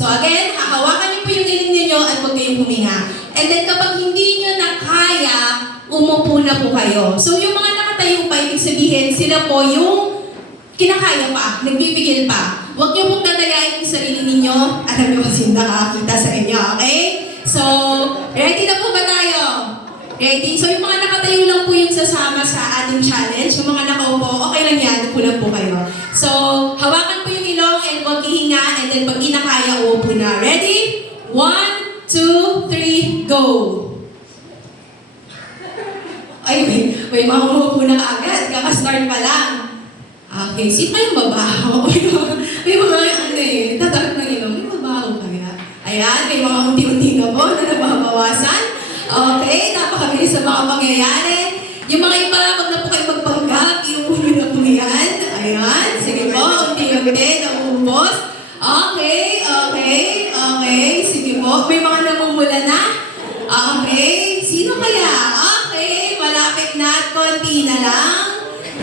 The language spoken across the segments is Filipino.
So again, hahawakan niyo po yung iling ninyo at huwag kayong huminga. And then kapag hindi niyo na kaya, umupo na po kayo. So yung mga nakatayo pa, ibig sabihin, sila po yung kinakaya pa, nagbibigil pa. Huwag niyo pong tatayain yung sarili ninyo. Alam niyo kasi nakakita sa inyo, okay? So, ready na po ba tayo? Ready? So yung mga nakatayo lang po yung sasama sa ating challenge. Yung mga nakaupo, okay lang yan, upo lang po kayo. So, hawakan po yung ilong and huwag hihinga, and then pag inakaya, uupo na. Ready? 1, 2, 3, go! Ay, may mga umupo na agad. Kaka-start pa lang. Okay, sino kayong babaho? May mga tatarap ng ilong. May babaho kaya? Ayan, may mga unti-unti na po na nababawasan. Okay, napakabilis sa mga pangyayari. Yung mga iba, wag na po kayo magpanggap. Iupo nyo na po yan. Ayan, sige po, unti-unti, naubos. Okay. Sige po, may mga namumula na. Okay, sino kaya? Okay, malapit na at konti na lang.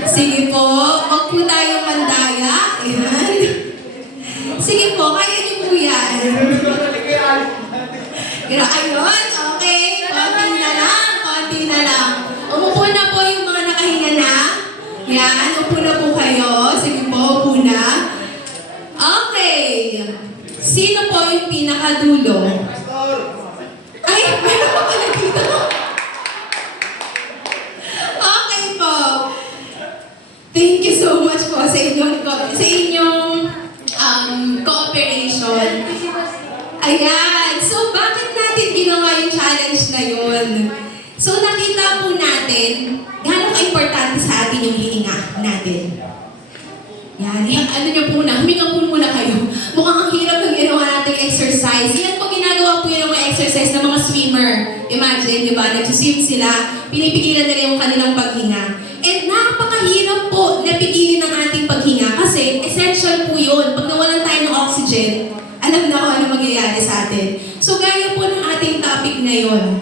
Sige po, wag po tayong mandaya. Ayan. Sige po, kaya niyo po yan. Ayun, okay. Konti na lang. Umupo na po yung mga nakahinga na. Yan, upo na po kayo. Sige po, upo na. Okay. Sino po yung pinakadulo? Ay, meron pa pala dito. Okay po. Thank you so much po sa inyong cooperation. Ayan. So, bakit natin ginawa yung challenge na yun? So, nakita po natin gano'ng ka-importante sa atin yung hininga natin. Yan. Ano nyo po na? Huminga po muna kayo. Mukhang ang hirap ng ginawa nating exercise. Yan po ginagawa po yung mga exercise ng mga swimmer. Imagine, di ba? Nag-swim sila. Pinipigilan nila yung kanilang paghinga. And napakahirap po na pigilin ng ating paghinga kasi essential po yun. Pag nawalan tayo ng oxygen, alam na kung ano mangyayari sa atin. So, gaya po ng ating topic ngayon.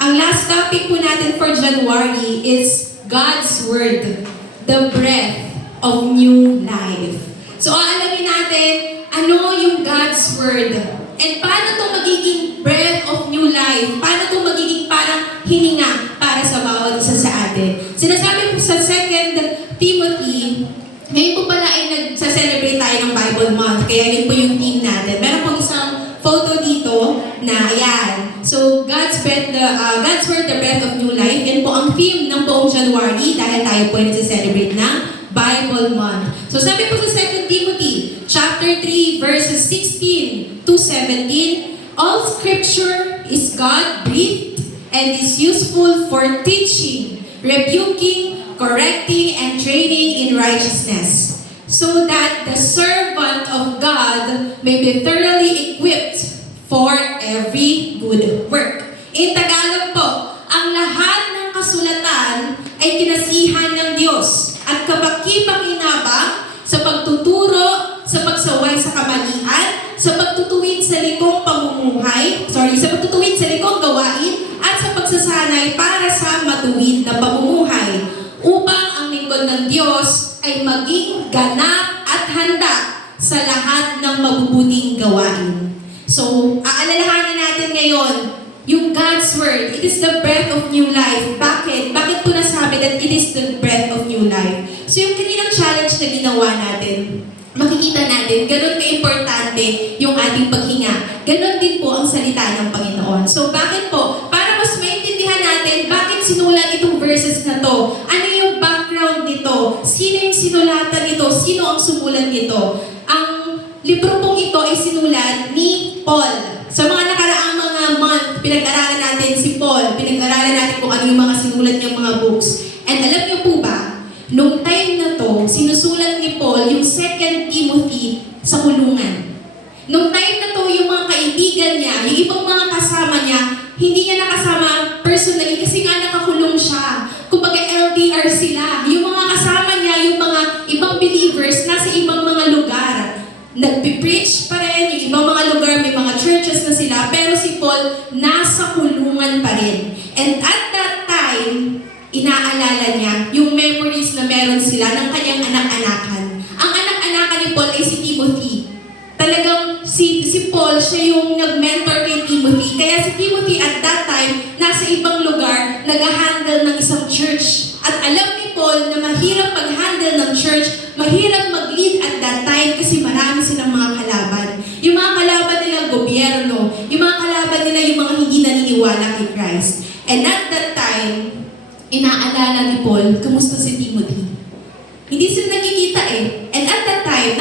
Ang last topic po natin for January is God's Word, the breath of new life. So, aalamin natin ano yung God's Word and paano ito magiging breath of new life, paano ito magiging parang hininga para sa bawat isa sa atin. Sinasabi po sa 2 Timothy, ngayon po pala ay nagsa-celebrate tayo ng Bible Month, kaya yun po yung theme natin. Meron pong isang photo dito na ayan. So, God's Word, the breath of new life. Yan po ang theme ng buong January dahil tayo po ay nagsa-celebrate ng Bible Month. So, sabi po sa 2 Timothy, chapter 3, verses 16 to 17, all scripture is God-breathed and is useful for teaching, rebuking, correcting, and training in righteousness, so that the servant of God may be thoroughly equipped for every good work. In Tagalog po, ang lahat ng kasulatan ay kinasihan ng Diyos at kapaki-pakinabang sa pagtuturo, sa pagsaway sa kamalian, sa pagtutuwid sa likong sa pagtutuwid sa likong gawain, at sa pagsasanay para sa matuwid na pamumuhay, upang ang lingkod ng Diyos ay maging ganap at handa sa lahat ng mabubuting gawain. So, aalalahanin natin ngayon, yung God's Word, it is the breath of new life. Bakit? Bakit po nasabi that it is the breath of new life? So, yung kaninang challenge na ginawa natin, makikita natin, ganun ka-importante yung ating paghinga. Ganun din po ang salita ng Panginoon. So, bakit po? Para mas maintindihan natin, bakit sinulat itong verses na to? Ano yung background nito? Sino yung sinulatan nito? Sino ang sumulat nito? Ang libro pong ito ay sinulat ni Paul. Sa mga nakaraang mga month, pinag-aralan natin si Paul. Pinag-aralan natin kung ano yung mga sinulat niyang mga books. And alam niyo po ba, nung time na to, sinusulat ni Paul yung 2 Timothy sa kulungan. Nung time na to, yung mga kaibigan niya, yung ibang mga kasama niya, hindi niya nakasama personally kasi nga nakakulong siya. Kumbaga LDR sila. Yung mga kasama niya, yung mga ibang believers, nasa ibang mga lugar. Nagpipreach pa rin, yung ibang mga lugar, may mga churches na sila, pero si Paul nasa kulungan pa rin. And at that time, inaalala niya yung memories na meron sila ng kanyang anak-anakan. Ang anak-anakan ni Paul ay si Timothy. Talagang si that time, nasa ibang lugar, nag-handle ng isang church. At alam ni Paul na mahirap mag-handle ng church, mahirap mag-lead at that time kasi marami silang mga kalaban. Yung mga kalaban nila gobyerno, yung mga kalaban nila yung mga hindi naniniwala kay Christ. And at that time, inaalala ni Paul, kamusta si Timothy? Hindi sila nagkikita eh. And at that time,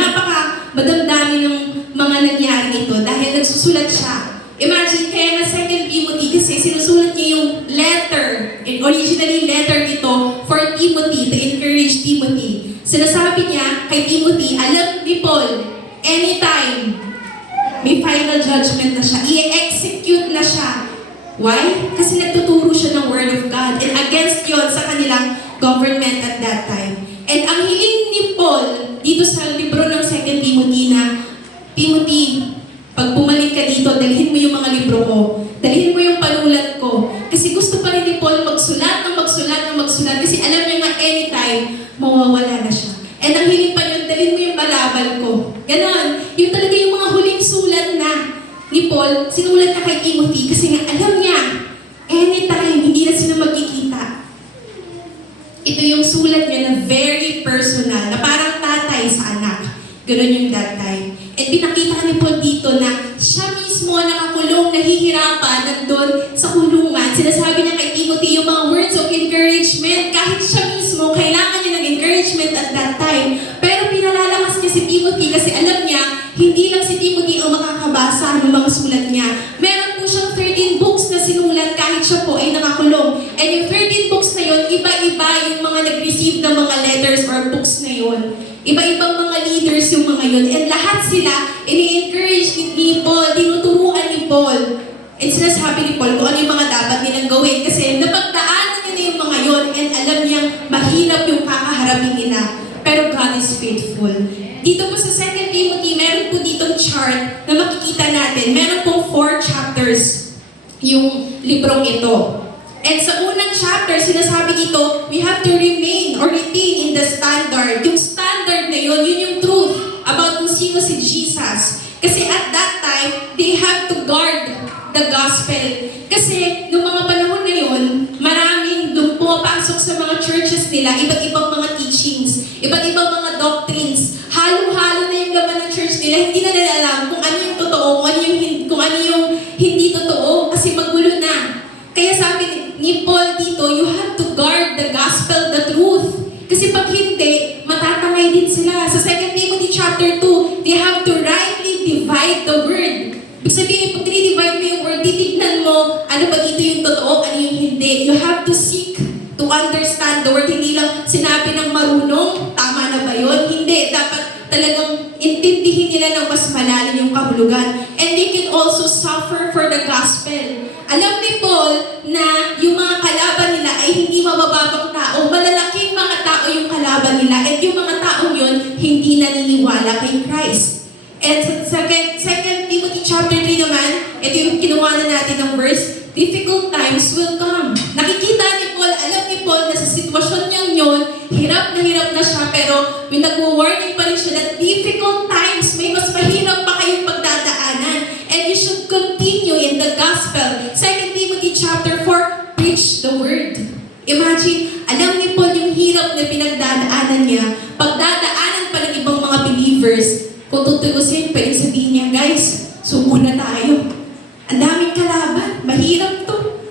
madamdami ng mga nangyari nito dahil nagsusulat siya. Imagine, kaya na 2 Timothy kasi sinusulat niya yung letter, originally letter nito for Timothy, to encourage Timothy. Sinasabi niya kay Timothy, alam ni Paul, anytime, may final judgment na siya, i-execute na siya. Why? Kasi nagtuturo siya ng Word of God and against yon sa kanilang government at that time. And ang hiling ni Paul dito sa libro ng 2 Timothy na, Timothy, pag bumalik ka dito, dalhin mo yung mga libro ko. Dalhin mo yung panulat ko. Kasi gusto pa rin ni Paul magsulat kasi alam niya nga anytime, mawawala na siya. And ang hiling pa yun, dalhin mo yung balabal ko. Ganon. Yung talaga yung mga huling sulat na ni Paul, sinulat na kay Timothy kasi nga alam niya, anytime, hindi na sila magkikita. Ito yung sulat niya na very personal, na parang tatay sa anak. Ganon yung that time. And pinakita ni Paul dito na siya mismo nakakulong, nahihirapan, nandun sa kulungan. Sinasabi niya kay Timothy yung mga words of encouragement. Kahit siya mismo, kailangan niya ng encouragement at that time. Pero pinalalakas niya si Timothy kasi alam niya, hindi lang si Timothy ang makakabasa ng mga sulat niya. Meron po siyang 13 books na sinulat kahit siya po ay nakakulong. And yung 13 books na yun, iba-iba yung mga nag-receive ng mga letters or books na yun. Iba-ibang mga leaders yung mga yun. And lahat sila, ini-encourage ni Paul, tinuturuan ni Paul. And sinasabi ni Paul kung ano yung mga dapat nilang gawin. Kasi napagdaanan niya na yung mga yun and alam niyang mahirap yung kakaharapin nila. Pero God is faithful. Dito po sa 2 Timothy, meron po ditong chart na makikita natin. Meron pong 4 chapters yung librong ito. And sa unang chapter, sinasabi dito, we have to remain or retain in the standard. Yung standard na yun, yun yung truth about kung sino si Jesus. Kasi at that time, they have to guard the gospel. Kasi noong mga panahon na yun, maraming doon pumapasok sa mga churches nila, iba't ibang mga teachings, iba't ibang mga doctrines. Halo-halo na yung laman ng church nila, hindi na nila alam kung ano yung totoo, kung ano yung hindi totoo, kasi magulo na. Kaya sabi ni Paul dito, you have to guard the gospel, the truth. Kasi pag hindi, matatangay din sila. Sa 2 Timothy chapter 2, they have to rightly divide the word. Ibig sabihin, pag dinidivide mo yung word, titignan mo, ano ba dito yung totoo, ano yung hindi. You have to seek to understand the word. Hindi lang sinabi ng marunong, tama na ba yun? Hindi. Dapat talagang intindihin nila ng mas malalim yung kahulugan. And they can also suffer for the gospel. Alam ni Paul na yung mga kalaban nila ay hindi mabababang tao. Malalaking mga tao yung kalaban nila. At yung mga taong yun, hindi naniniwala kay Christ. And sa 2 Timothy chapter 3 naman, ito yung kinuha na natin ng verse, difficult times will come. Nakikita ni Paul, alam ni Paul na sa sitwasyon niyang yun, hirap na siya, pero may nag-warning pa rin siya that difficult times, may mas mahirap pa kayong pagdadaanan. And you should continue in the gospel. 2 Timothy chapter 4, preach the word. Imagine, alam ni Paul yung hirap na pinagdadaanan niya, pagdadaanan pa ng ibang mga believers. Kung tutugusin, pwede sabihin niya, guys, suko na tayo. Ang daming kalaban, mahirap to.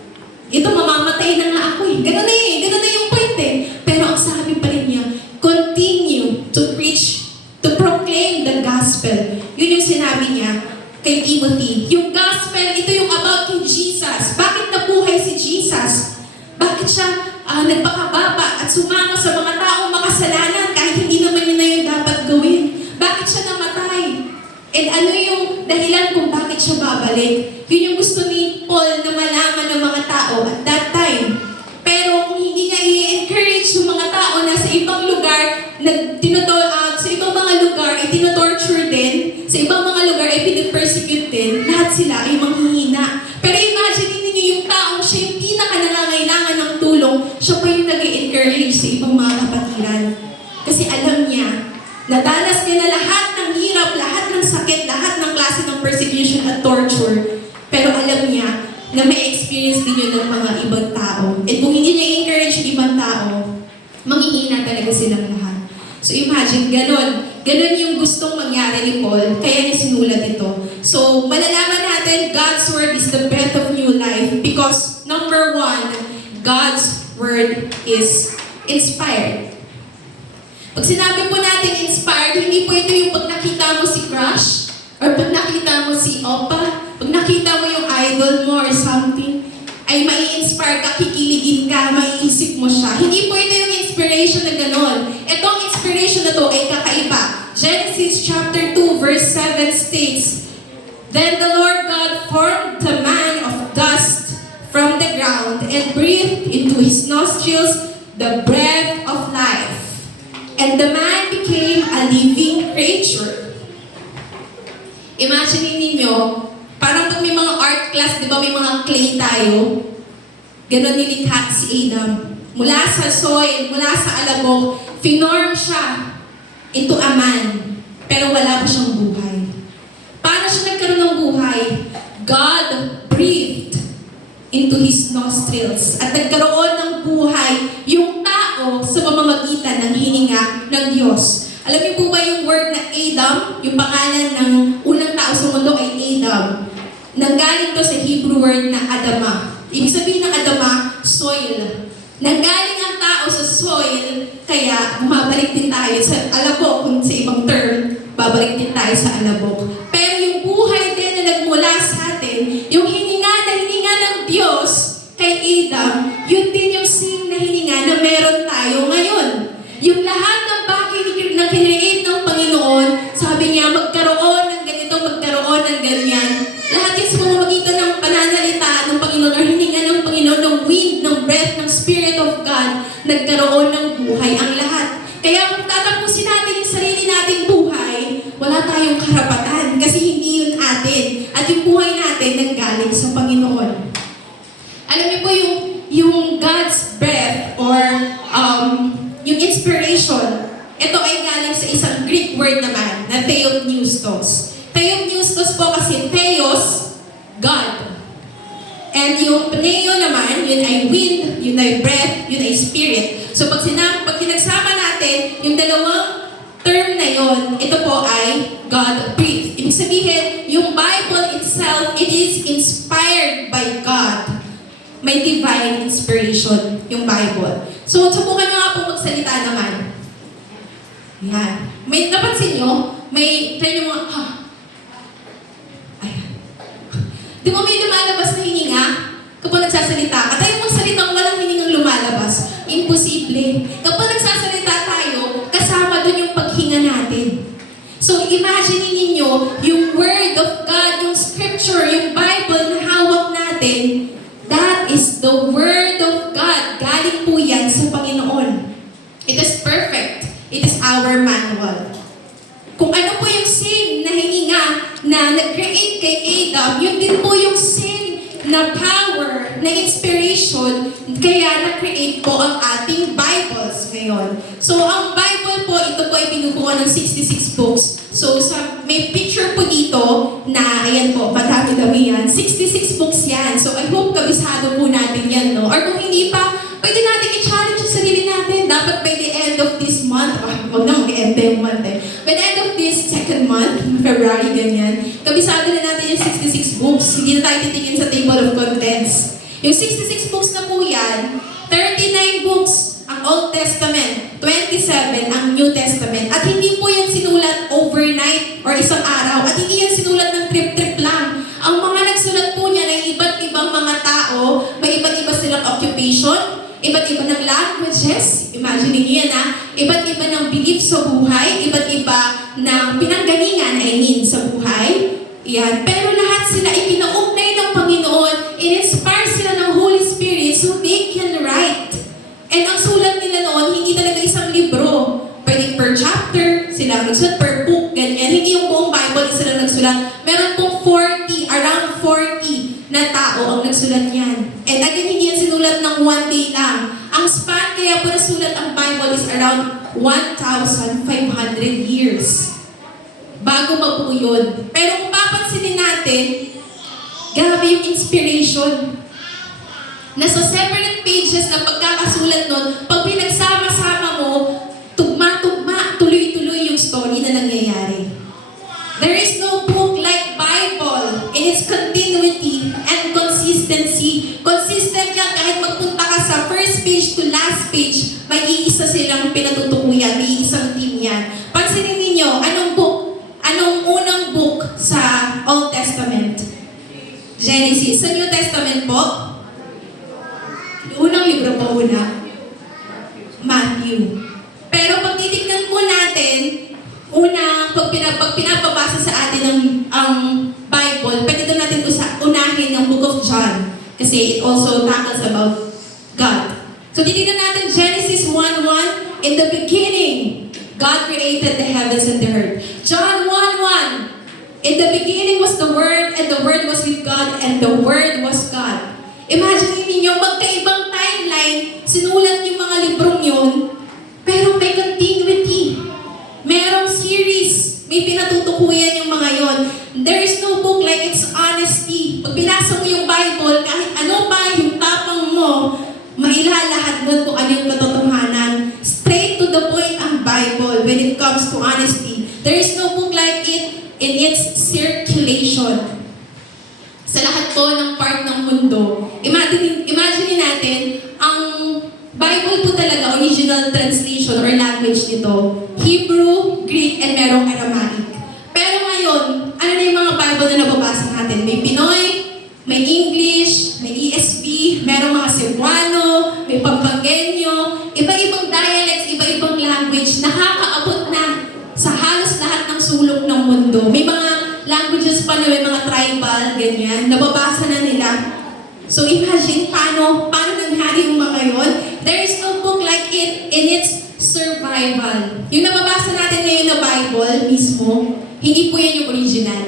Ito, mamamatay na nga ako eh. Ganun na yung point eh. Pero ang sabi pa rin niya, continue to preach, to proclaim the gospel. Yun yung sinabi niya kay Timothy. Yung gospel, ito yung about kay Jesus. Bakit nabuhay si Jesus? Bakit siya nagpakababa at sumama sa mga taong makasalanan kahit hindi naman yun na yung dapat gawin? Bakit siya namatay? And ano yung dahilan kung bakit siya babalik? Yun yung gusto ni Paul na malaman ng mga tao at that time. Pero kung hindi niya i-encourage yung mga tao na sa ibang lugar, sa ibang mga lugar ay tinotorture din, sa ibang mga lugar ay pinipersecute din, lahat sila ay manghihina. Pero imagine niyo yung taong siya yung pinaka-nangangailangan ng tulong, siya pa yung nag-i-encourage sa ibang mga kapatiran. Kasi alam niya, nadanas niya na lahat ng hirap, lahat ng sakit, lahat ng klase ng persecution at torture. Pero alam niya, na may experience din yun ng mga ibang tao. And kung hindi niya encourage yung ibang tao, manghihina talaga silang lahat. So imagine, ganon yung gustong mangyari ni Paul, kaya niya sinulat ito. So malalaman natin, God's Word is the breath of new life because number one, God's Word is inspired. Pag sinabi po natin inspired, hindi po ito yung pag nakita mo si crush, or pag nakita mo si Opa, pag nakita mo yung idol mo or something, ay mai-inspire ka, kikiligin ka, maiisip mo siya. Hindi po ito yung inspiration na gano'n. Itong inspiration na to ay kakaiba. Genesis chapter 2 verse 7 states, Then the Lord God formed the man of dust from the ground and breathed into his nostrils the breath of life. And the man became a living creature. Imagine ninyo, parang pag may mga art class, di ba may mga clay tayo? Ganon nilikha si Adam. Mula sa soil, mula sa alabok, finorm siya into a man. Pero wala pa siyang buhay. Paano siya nagkaroon ng buhay? God breathed into his nostrils. At nagkaroon ng buhay yung tao sa pamamagitan ng hininga ng Diyos. Alam niyo po ba yung word na Adam, yung pangalan ng unang tao sa mundo ay Adam. Nanggaling to sa Hebrew word na Adama. Ibig sabihin ng Adama, soil. Nanggaling ang tao sa soil, kaya bumabalik din tayo sa alabok, kung sa ibang term, babalik din tayo sa alabok. Pero yung buhay din na nagmula sa atin, yung hininga ng Diyos kay Adam, yun din yung same na hininga na meron tayo ngayon. Yung lahat ng bagay na kinreate ng Panginoon, sabi niya, magkaroon ng ganito, magkaroon ng ganyan. Lahat yung sa pamamagitan ng pananalita ng Panginoon or hininga ng Panginoon, ng wind, ng breath, ng Spirit of God, nagkaroon ng buhay ang lahat. Kaya kung tatapusin natin yung sarili nating buhay, wala tayong karapatan kasi hindi yun atin. At yung buhay natin nanggaling sa Panginoon. Alam niyo po yung God's breath or yung inspiration, ito ay galing sa isang Greek word naman na theopneustos. Theopneustos po kasi theos, God. And yung pneo naman, yun ay wind, yun ay breath, yun ay spirit. So pag pinagsama natin, yung dalawang term na yun, ito po ay God breathed. Ibig sabihin, yung Bible itself, it is inspired by God. May divine inspiration yung Bible. So subukan nyo nga po magsalita naman. Yan. May napansin nyo, try nyo mga, ayan. Di mo may lumalabas na hininga kapag nagsasalita ka? Tayo magsalitang walang hiningang lumalabas. Imposible. Kapag nagsasalita tayo, kasama dun yung paghinga natin. So imagine ninyo, yung Word of God, yung Scripture, yung Bible na hawak natin, that is the Word of God. Galing po yan sa Panginoon. It is perfect. It is our manual. Kung ano po yung same na hininga na nag-create kay Adam, yun din po yung same na power, na inspiration, kaya na-create po ang ating Bibles ngayon. So, ang Bible po, ito po ay binubuo ng 66 books. So, may picture po dito na, ayan po, madami-dami yan. 66 books yan. So, I hope kabisado po natin yan, no? Or kung hindi pa, pwede natin i-challenge sa sarili natin. Dapat by the end of this month, huwag na mag-end yung month eh. By the end of this second month, February, ganyan, kabisado na natin yung 66 books. Hindi na tayo titingin sa table of contents. Yung 66 books na po yan, 39 books ang Old Testament, 27 ang New Testament. At hindi po yan sinulat overnight or isang araw. At hindi yan sinulat ng trip-trip lang. Ang mga nagsulat po niyan ay iba't ibang mga tao, may iba't iba silang occupation, iba't iba ng languages, imagine niyo yan iba't iba ng belief sa buhay, iba't iba ng pinanggalingan, sa buhay. Yan. Pero lahat sila ay pinaugnay ng Panginoon, in-inspire sila ng Holy Spirit so they can write. And ang sulat nila noon, hindi talaga isang libro. Pwede per chapter, sila nagsulat, per book, ganyan. Hindi yung buong Bible sila nagsulat. Meron pong around 40 na tao ang nagsulat yan. And again, hindi yan sinulat ng one day lang. Ang span kaya po nasulat ang Bible is around 1,500 years. Bago mabuo yun. Pero kung papansinin natin, Grabe yung inspiration. Nasa separate pages na pagkakasulat nun, pag pinagsama-sama mo, tugma-tugma, tuloy-tuloy yung story na nangyayari. There is no book like Bible in its continuity and consistency. Consistent yan kahit magpunta ka sa first page to last page, may iisa silang pinatutukuyan, may isang team yan. Pansinin ninyo, anong book? Anong unang book sa Old Testament? Genesis. Sa New Testament po? Unang libro po una? Matthew. Pero pag titignan po natin, pag pinapabasa sa atin ang Bible, pwede doon natin unahin ang Book of John. Kasi it also tackles about God. So titignan natin Genesis 1:1, in the beginning, God created the heavens and the earth. John 1:1, in the beginning was the Word, and the Word was with God, and the Word was God. Imagine niyo, magkaibang timeline, sinulat yung mga librong yun, pero may continuity. Merong series, may pinatutukuyan yung mga yon. There is no book like its honesty. Pag binasa mo yung Bible, kahit ano pa yung tapang mo, mailalahad mo kung ano yung katotohanan. Straight to the point ang Bible when it comes to honesty. There is no book like it in its circulation. Sa lahat po ng part ng mundo, imagine natin, ang Bible po talaga, original translation or language nito, Hebrew, Greek, and merong Aramaic. Pero ngayon, ano na yung mga Bible na nababasa natin? May Pinoy, may English, may ESV, merong mga Cebuano, may Pampangueño, iba-ibang dialects, iba-ibang language, nakakaabot na sa halos lahat ng sulok ng mundo. May mga languages pa na may mga tribal, ganyan, nababasa na nila. So imagine, paano nangyari yung mga yon? There is no book like it in its survival. Yung nababasa natin ngayon na Bible mismo, hindi po yan yung original.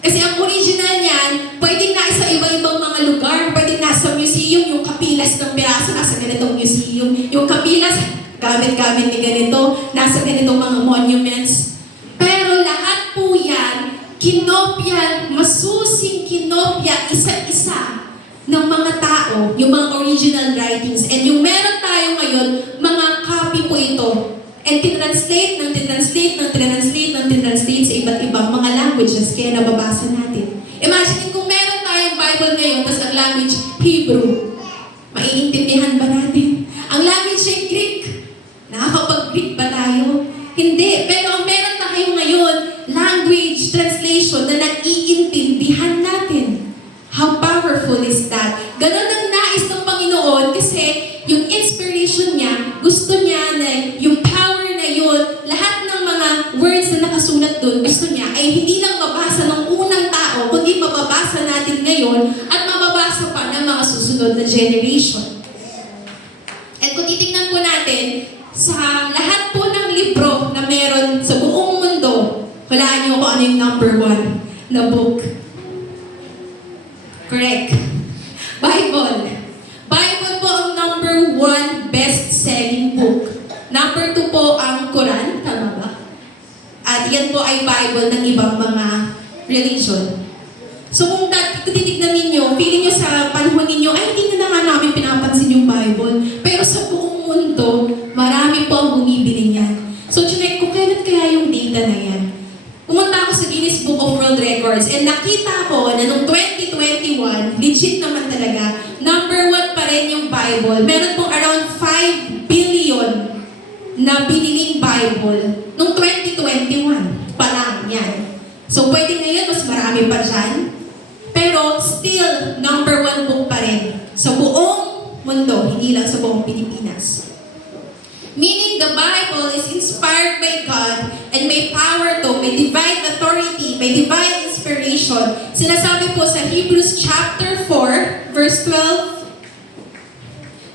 Kasi ang original niyan, pwedeng nasa iba-ibang mga lugar, pwedeng nasa museum, yung kapilas ng piraso, nasa ganitong museum. Yung kapilas, gamit-gamit ni ganito, nasa ganitong mga monuments. Pero lahat po yan, kinopya, masusing kinopya, isa-isa ng mga tao, yung mga original writings. And yung meron tayo ngayon, mga copy po ito. And tinranslate sa iba't ibang mga languages, kaya nababasa natin. Imagine kung meron tayong Bible ngayon, tapos ang language, Hebrew. Maiintindihan ba natin? Ang language ay Greek. Nakakapag-Greek ba tayo? Hindi. Pero ang meron tayo ngayon, language translation na nag-iintindihan natin. How powerful is that? Ganon ang nais ng Panginoon kasi yung inspiration niya, gusto niya na yung power na yun, lahat ng mga words na nakasulat dun, gusto niya ay hindi lang mabasa ng unang tao, kundi mababasa natin ngayon at mababasa pa ng mga susunod na generation. At kung titingnan po natin, sa lahat po ng libro na meron sa buong mundo, hulaan niyo kung ano yung number 1 na book. Correct. Bible. Bible po ang number 1 best-selling book. Number 2 po ang Quran, tama ba? At yan po ay Bible ng ibang mga religion. So kung titignan ninyo, feeling nyo sa panahon ninyo, ay hindi na nga namin pinapansin yung Bible. Pero sa buong mundo, marami po ang bumibili niyan. So chinek ko, kailan kaya yung data na yan? Pumunta ako sa Guinness Book of World Records and nakita ko na noong 2021, legit naman talaga, number 1 pa rin yung Bible. Meron pong around 5 billion na biniling Bible noong 2021 pa lang yan. So pwede ngayon, mas marami pa dyan. Pero still, number 1 book pa rin sa buong mundo, hindi lang sa buong Pilipinas. Meaning the Bible is inspired by God and may power to, may divine authority, may divine inspiration. Sinasabi po sa Hebrews chapter 4, verse 12,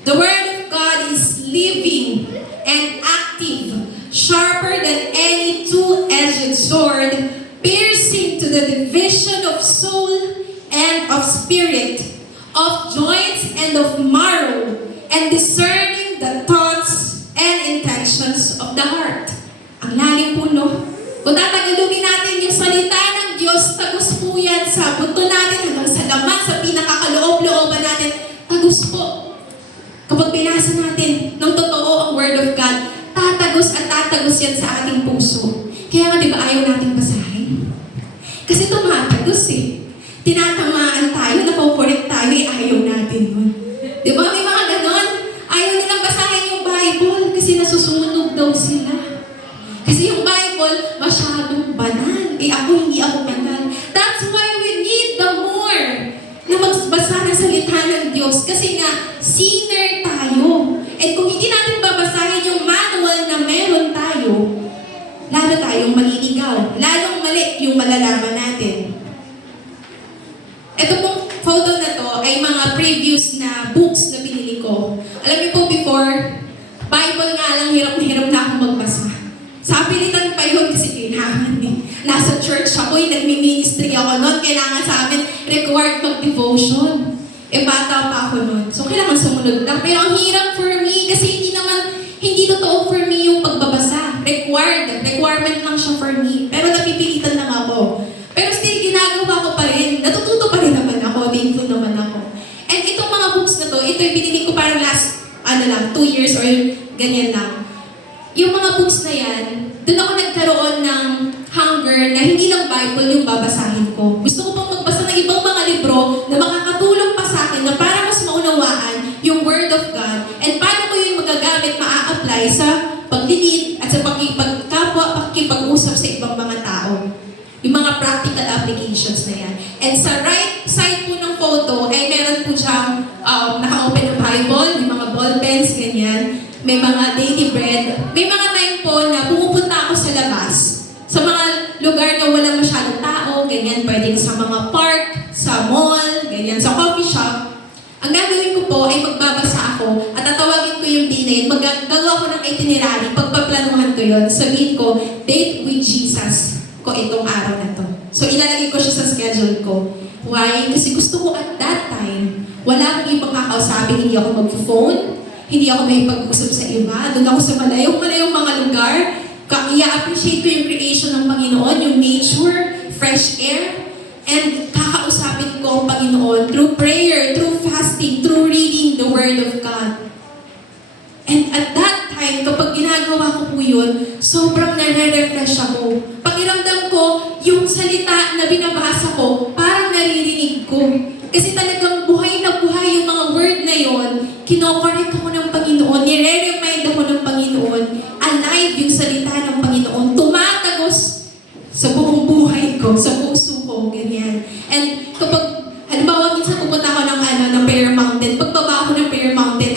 the Word of God is living and active, sharper than any two-edged sword, piercing to the division of soul and of spirit, of joints and of marrow, and discerning the thoughts and intentions of the heart. Ang lalim po, no? Kung tatagalugin natin yung salita ng Diyos, tagus po yan sa buto natin, hanggang sa laman, sa pinakakaloob-looban natin, tagus po. Kapag binasa natin ng totoo ang Word of God, tatagos at tatagos yan sa ating puso. Kaya nga, di ba, ayaw nating basahin? Kasi tumatagos eh. Tinatamaan tayo, nakukorek tayo, ayaw natin nun. Di ba, may mga ganon? Ayaw nilang basahin yung Bible kasi nasusunog daw sila. Kasi yung Bible, masyadong banal. Hindi ako banal. That's why we need the more na magbasa ng salita ng Diyos. Kasi nga, sinner tayo. And kung hindi natin babasahin yung manual na meron tayo, lalo tayong maliligaw. Lalong mali yung malalaman natin. Ito pong photo na to ay mga previous na books na binili ko. Alam niyo po before, Bible nga lang hirap na akong magbasa. Sa pilitan pa yun kasi kailangan eh. Nasa church ako, nagmi-ministry ako noon. Kailangan sa amin required mag-devotion. Bata pa ako noon. So kailangan sumunod lang. Pero ang hirap for me kasi hindi totoo for me yung pagbabasa. Requirement lang siya for me. Pero napipilitan lang ako. Pero still, ginagawa ko pa rin. Natututo pa rin naman ako. Thankful naman ako. And itong mga books na to, ito yung binili ko parang last, 2 years or ganyan lang. Yung mga books na yan, doon ako nagkaroon ng hunger na hindi lang Bible yung babasahin ko. Gusto ko pang magbasa ng ibang mga libro na makakatulong pa sa akin na para mas maunawaan yung Word of God and paano ko yung magagamit, maa-apply sa paglilid at sa pakikipag-usap sa ibang mga tao. Yung mga practical applications na yan. And sa right side po ng photo, ay meron po siyang naka-open na Bible, yung mga ball pens, ganyan. May mga daily bread. May mga time po na pumupunta ako sa labas. Sa mga lugar na walang masyadong tao, ganyan, pwedeng sa mga park, sa mall, ganyan, sa coffee shop. Ang gagawin ko po ay magbabasa ako at tatawagin ko yung day na yun. Maggagawa ko ng itinerary, pagpaplanuhan ko yun. Sabihin ko, date with Jesus ko itong araw na to. So ilalagay ko siya sa schedule ko. Why? Kasi gusto ko at that time, wala akong ibang kakausapin, hindi ako mag-phone, hindi ako may pag-usap sa iba. Doon ako sa malayong mga lugar. I-appreciate ko yung creation ng Panginoon, yung nature, fresh air, and kakausapin ko ang Panginoon through prayer, through fasting, through reading the Word of God. And at that time, kapag ginagawa ko po yun, sobrang nare-refresh ako. Pakiramdam ko, yung salita na binabasa ko, parang naririnig ko. Kasi talagang buhay na buhay yung mga word na yon, kinokorek ako ng Panginoon, nire-remind ako ng Panginoon, alive yung salita ng Panginoon, tumatagos sa buong buhay ko, sa puso ko, ganyan. And kapag, halimbawa, minsan pupunta ako ng Prayer Mountain, pagbaba ako ng Prayer Mountain,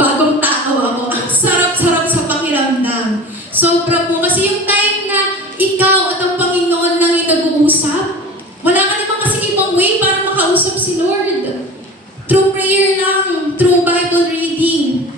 bagong tao ako, ang sarap-sarap sa pakiramdam. Sobra po, kasi yung time na ikaw at ang Panginoon lang yung nag-uusap, wala ka naman kasi ibang way para makausap si Lord. Through prayer lang, through Bible reading.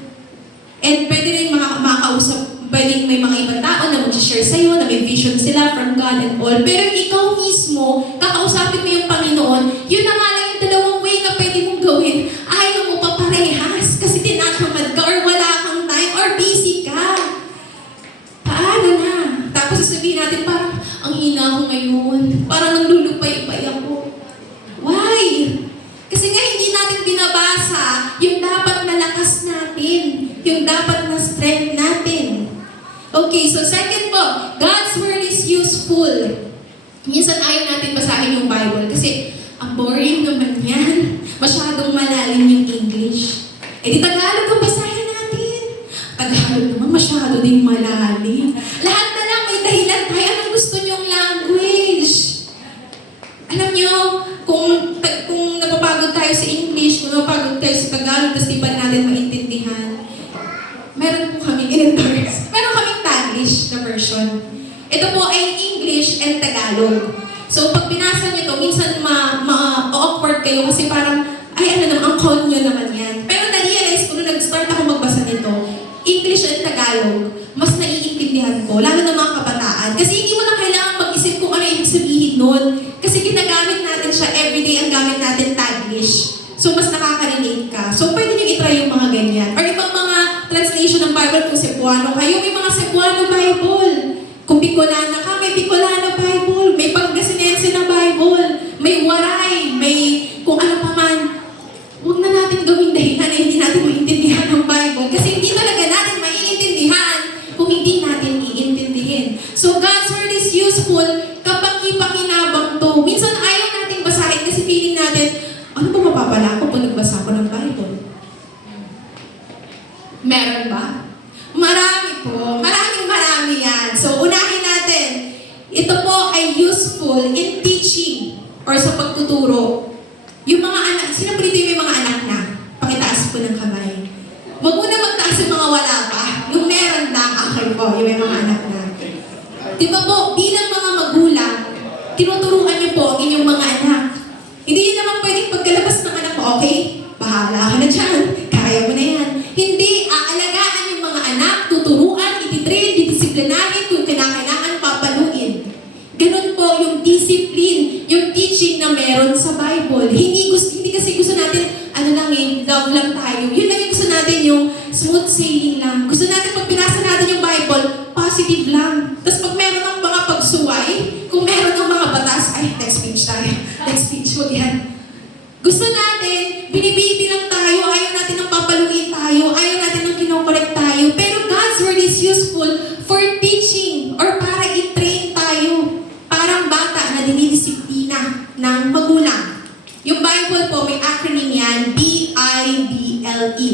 And pwede rin makausap, pwedeng may mga ibang tao na mag-share sa'yo, na may vision sila from God and all. Pero ikaw mismo, kakausapin mo yung Panginoon, yun na nga lang yung dalawang way na pwede mong gawin. Ayaw mo pa parehas kasi tinatamad ka or wala kang time or busy ka. Paano na? Tapos sasabihin natin parang, ang hina ko ngayon. Parang nanglulupay-pay ako. Why? Kasi nga hindi natin binabasa yung dapat na lakas natin. Yung dapat na strength natin. Okay, so second po, God's Word is useful. Minsan ayaw natin basahin yung Bible kasi ang boring naman yan. Masyadong malalim yung English. Eh di Tagalog ang basahin natin. Tagalog naman masyado ding malalim. Lahat na lang may dahilan tayo. Anong gusto niyong language? Alam niyo, kung napapagod tayo sa English, kung napapagod tayo sa Tagalog, tapos di pa natin maintindihan, meron po kami in-endorse. Meron kaming Taglish na version. Ito po ay English and Tagalog. So pag binasa niyo to, minsan ma-awkward kayo kasi parang, ay ano naman, ang konyo naman yan. Pero na-realize ko nung nag-start ako magbasa nito, English and Tagalog, mas naiintindihan ko, lalo na mga kabataan. Kasi hindi mo na kailangan mag-isip kung ano ibig sabihin nun. Kasi ginagamit natin siya everyday, ang gamit natin Taglish. So mas nakaka-relate ka. So pwede nyo itry yung mga ganyan. Or ibang mga translation ng Bible kung Cebuano kayo, may mga Cebuano Bible. Kung Bicolana ka, may Bicolana Bible, may Pangasinense na Bible, may Waray, may kung ano pa man. Huwag na natin gawing dahilan na hindi natin maintindihan ng Bible. Kasi hindi talaga natin maiintindihan kung hindi natin iintindihin. So God's Word is useful kapag ipakinabang to. Minsan ayaw natin basahin kasi feeling natin, ano ba mapapala ko kung nagbasa ko ng Bible? Meron ba? Marami po. Marami yan. So unahin natin. Ito po ay useful in teaching or sa pagtuturo. Yung mga anak, sino po dito yung may mga anak na? Pakitaas po ng kamay. Huwag muna magtaas yung mga wala pa. Yung meron na, okay po, yung may mga anak na. Di ba po, bilang mga magulang, tinuturuan niyo po ang inyong mga anak. Hindi yun naman pwedeng pagkalabas ng anak mo, okay, bahala ka na dyan, kaya mo na yan. Hindi, aalagaan yung mga anak, tuturuan, ititrain, didisiplinahin, kung kinakailangan papaluin. Ganun po yung discipline, yung teaching na meron sa Bible. Hindi kasi gusto natin, love lang tayo. Yun lang yung gusto natin, yung smooth sailing lang. Gusto natin pag binasa natin yung Bible, positive lang. Tapos pag meron ng mga pagsuway, kung meron ng mga batas, ay, next speech tayo. Next speech, wag yan. Gusto natin, binibiti lang tayo, ayaw natin ng papaluin tayo, ayaw natin ng kinokorek tayo. Pero God's Word is useful for teaching or para i-train tayo. Parang bata na dinidisiplina ng magulang. Yung Bible po, may acronym yan, B-I-B-L-E.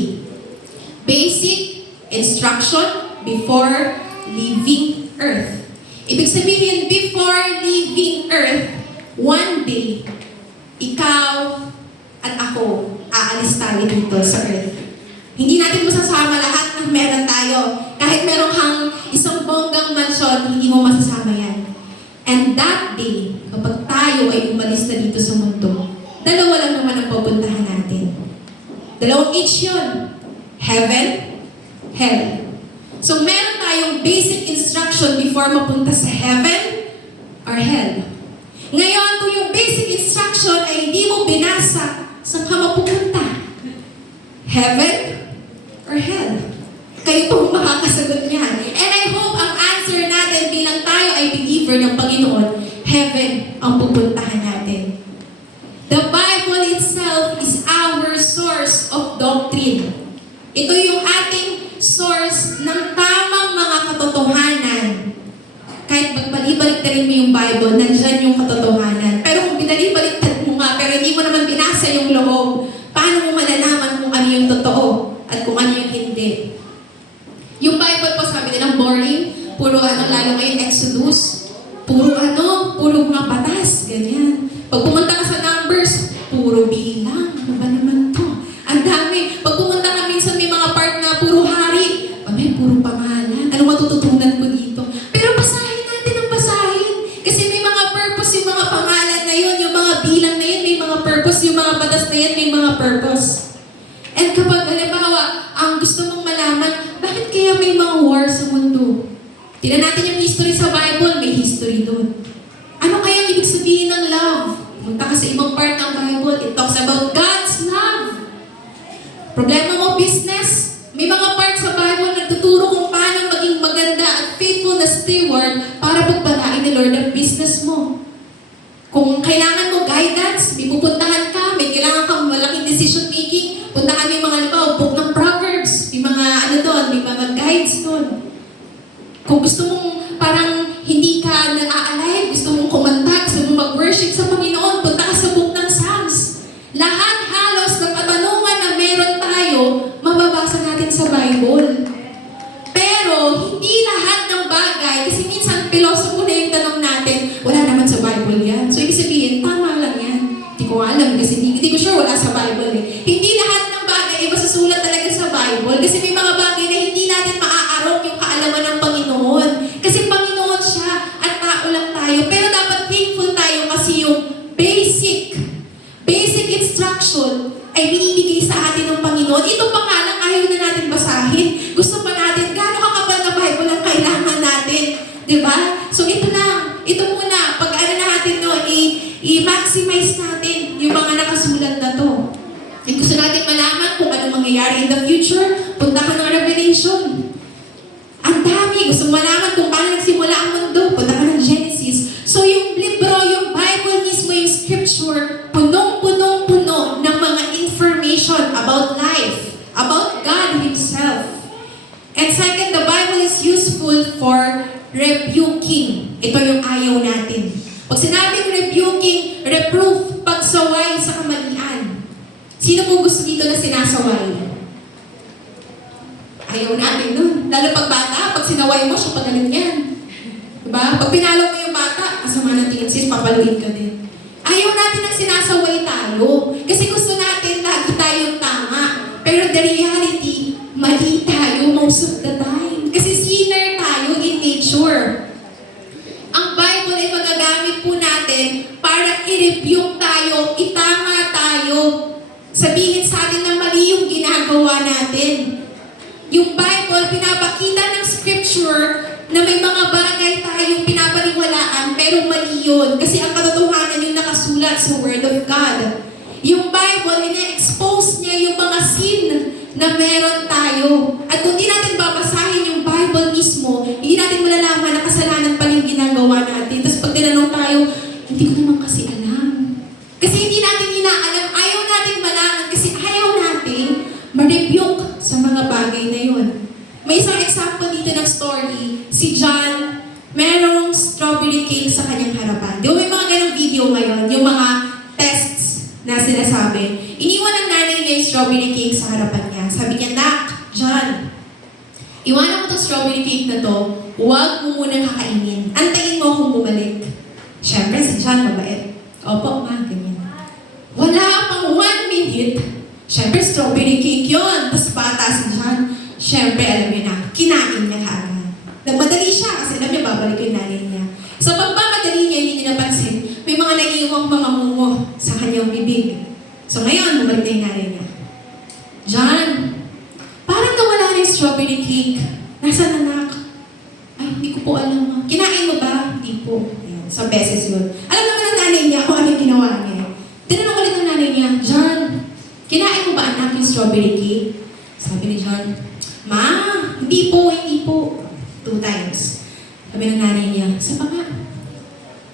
Basic Instruction Before Leaving Earth. Ibig sabihin, before leaving Earth, one day, ikaw at ako, aalis tayo dito sa Earth. Hindi natin masasama lahat ng meron tayo. Kahit meron kang isang bonggang mansyon, hindi mo masasama yan. And that day, kapag tayo ay umalis na dito sa mundo, dalawa lang naman ang pupuntahan natin. Dalawang H yun. Heaven, hell. So meron tayong basic instruction before mapunta sa heaven or hell. Ngayon, kung yung basic instruction ay hindi mo binasa, saan ka mapupunta? Heaven or hell? Kayo pong makakasagot niyan. And I hope ang answer natin bilang tayo ay believer ng Panginoon, heaven ang pupuntahan natin. The Bible itself is our source of doctrine. Ito yung ating source ng tamang mga katotohanan. Kahit magbalibalik-tarin mo yung Bible, nandyan yung katotohanan. Pero kung binalibalik-tarin mo nga, pero hindi mo naman binasa yung loob, paano mo malalaman kung ano yung totoo at kung ano yung hindi? Yung Bible po, sabi nilang boring, puro lalo ngayon Exodus, puro mga batas, ganyan. Pag pumunta ka sa Numbers, puro bilang. Ano ba naman to? Ang dami. Pag pumunta ka minsan may mga part na puro hari. Puro pangalan. Ano matututunan ko dito? Pero basahin natin ang basahin. Kasi may mga purpose yung mga pangalan na yun, yung mga bilang na yun, may mga purpose, yung mga batas na yun, may mga purpose. And kapag, halimbawa, ang gusto mong malaman, bakit kaya may mga war sa mundo? Tingnan natin yung history sa Bible, may history doon. Ano kaya ibig sabihin ng love? Punta ka sa ibang part ng Bible, it talks about God's love. Problema mo, business. May mga part sa Bible na nagtuturo kung paano maging maganda at faithful na steward para pagpalain ni Lord ang business mo. Kung kailangan mo guidance, may pupuntahan ka, may kailangan kang malaking decision making, puntahan mo yung mga book ng Proverbs, may mga may mga guides doon. Kung gusto mong parang hindi ka na-alive, gusto mong kumanta, gusto mong mag-worship sa Panginoon, punta ka sa book ng Psalms. Lahat halos ng katanungan na meron tayo, mababasa natin sa Bible. Pero, hindi lahat ng bagay, kasi minsan, pilosopo na yung tanong natin, wala naman sa Bible yan. So, ibig sabihin, tama lang yan. Hindi ko alam, kasi hindi ko sure wala sa Bible eh. Hindi lahat ng bagay ay masusulat talaga sa Bible, kasi may mga bagay na hindi natin maaarok yung kaalaman ng Panginoon. Kasi Panginoon siya, at tao lang tayo. Pero dapat thankful tayo kasi yung basic instruction ay binibigay sa atin ng Panginoon. Ito pa nga lang, ayaw na natin basahin. Gusto pa natin, gano'ng kakapal na Bible ang kailangan natin. Diba? So ito lang, ito muna, pag natin i-maximize natin yung mga nakasulat na to. Kung gusto natin malaman kung ano mangyayari in the future, punta ka ng Revelation. Ang dami marami. Gusto mo malaman kung paano nagsimula ang mundo, punta ka ng Genesis. So yung libro, yung Bible mismo, yung scripture, punong-punong-puno ng mga information about life, about God Himself. And second, the Bible is useful for rebuking. Ito yung ayaw natin. Pag sinabing rebuking, reproof, pagsaway sa kamalian. Sino po gusto dito na sinasaway? Ayaw natin nun. Lalo pag bata, pag sinaway mo, siya pag ganun yan. Diba? Pag pinalo mo yung bata, asama ng tingin sis, papaluin ka din. Ayaw natin ang sinasaway tayo. Kasi gusto natin lagi tayong tama. Pero the reality, mali tayo most of the time. Kasi sinner tayo in nature. Ang Bible ay magagamit po natin para i-rebuke tayo, itama tayo. Sabihin sa atin na mali yung ginagawa natin. Yung Bible, pinapakita ng scripture na may mga bagay tayong pinapaniwalaan pero mali yun. Kasi ang katotohanan yung nakasulat sa Word of God. Yung Bible, ina-expose niya yung mga sin na meron tayo. At kung di natin babasahin yung Bible mismo, hindi natin malalaman na kasalanan pa yung ginagawa natin. Tapos pag tinanong tayo, hindi ko naman kasi alam. Kasi hindi natin inaalam, ayaw natin malaman kasi ayaw natin ma-rebuke sa mga bagay na yun. May isang example dito ng story, si John, merong strawberry cake sa kanyang harapan. Di ba may mga ganong video ngayon, yung mga tests na sinasabi. Iniwan ng nanay niya yung strawberry cake sa harapan niya. Sabi niya, "Nak, John, iwanan mo itong strawberry cake na to, huwag mo muna kakainin. Antayin mo akong bumalik." Siyempre, si John mabait. "Opo, ma, ganyan." Wala pang 1 minute, siyempre, strawberry cake yun. Tapos bata si John. Siyempre, alam niyo na, kinain niya kaagad. Nagmadali siya kasi alam niya, babalik yung nanay niya. Sa pagmamadali niya, hindi niya napansin, may mga naiiwang mga mungo sa kanyang bibig. So ngayon, bumalik na yung nanay niya. "John, parang nawala na yung strawberry cake. Nasaan anak?" "Ay, hindi ko po alam, ma." "Kinain mo ba?" "Hindi po." Ayun, sa beses yun. Alam naman ng nanay niya kung ano ginawa niya. Tinanong ulit ng nanay niya, "John, kinain mo ba anak yung strawberry cake?" Sabi ni John, "Ma, hindi po, hindi po." 2 times. Sabi ng nanay niya, "Sa pa nga?"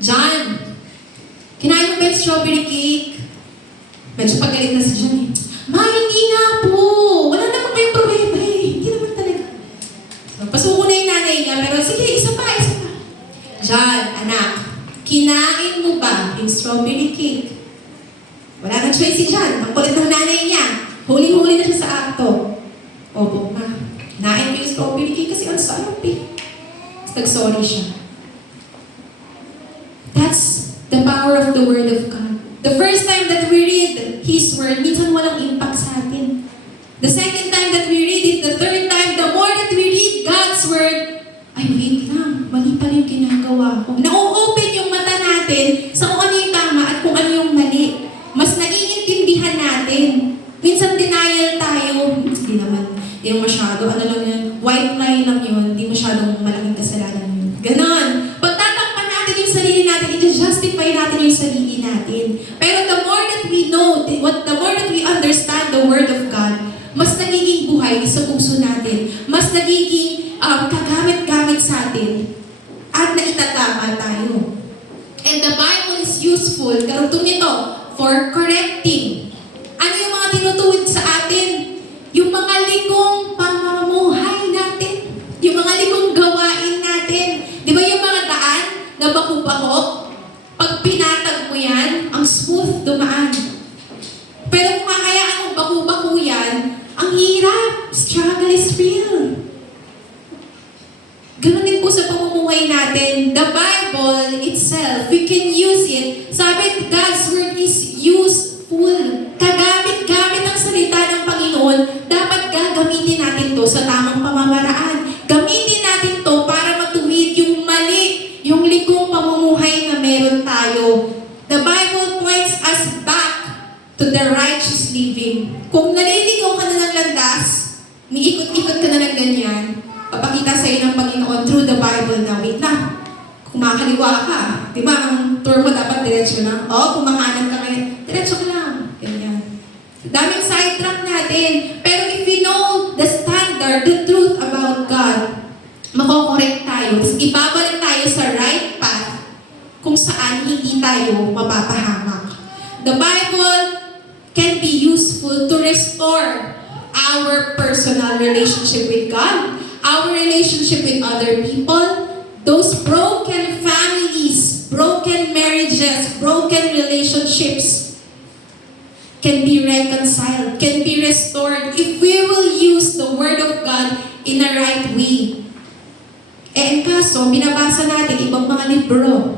"John, kinain mo ba yung strawberry cake?" Medyo pagalit na si John eh. "Ma, hindi nga po. Wala naman kayong pruweba eh. Hindi naman talaga." So, pasuko na yung nanay niya, pero sige, isa pa. "John, anak, kinain mo ba yung strawberry cake?" Wala nang choice si John. Ang kulit ng nanay niya. Huling-huli na siya sa akto. "Opo, ma. Nain ko yung strawberry cake kasi ang sarap eh." Tapos nag-sorry siya. That's the power of the Word of God. The first time that we read His Word, minsan walang impact sa atin. The second time that we read it, the third time, the more that we read God's Word, ay wait lang, mali pa rin ginagawa ko. Na-open yung mata natin sa kung ano yung tama at kung ano yung mali. Mas naiintindihan natin. Minsan denial tayo. Hindi naman masyado. Ano lang yan? White lie lang yun. Hindi masyadong malaking kasalanan yun. Ganon. Pagtatakpan natin yung sarili natin, i-justify natin yung sarili natin. Pero the more that we know, the more that we understand the Word of God, mas nagiging buhay sa puso natin. Mas nagiging kagamit-gamit sa atin. At naitatama tayo. And the Bible is useful, karugtong nito, for correcting. Ano yung mga tinutuwid sa atin? Yung mga likong pamumuhay natin. Yung mga likong gawain natin. Di ba yung mga daan na baku-bako? Pag pinatag mo yan, ang smooth dumaan. Pero kung kakayaan mo baku-bako yan, ang hirap. Struggle is real. Ganun din po sa pamumuhay natin. The Bible itself, we can use it. Sabi, God's Word is useful. Kagamit-gamit ang salita ng Panginoon, dapat gagamitin natin to sa tamang pamamaraan. Gamitin natin to para matuwid yung mali, yung likong pamumuhay na meron tayo. The Bible points us back to the righteous living. Kung naliligaw ka na ng landas, miikot-ikot ka na ng ganyan, papakita sa iyo ng Panginoon through the Bible na, wait lang, kumakaliwa ka. Di ba, ang tour mo dapat diretso lang? O, kumakanan ka ngayon, diretso ka lang. Ganyan. Daming sidetrack natin. Pero if we know the standard, the truth about God, makokorek tayo, tapos ibabalik tayo sa right path kung saan hindi tayo mapapahamak. The Bible can be useful to restore our personal relationship with God, our relationship with other people, those broken families, broken marriages, broken relationships can be reconciled, can be restored if we will use the Word of God in a right way. Eh, kaso, binabasa natin ibang mga libro,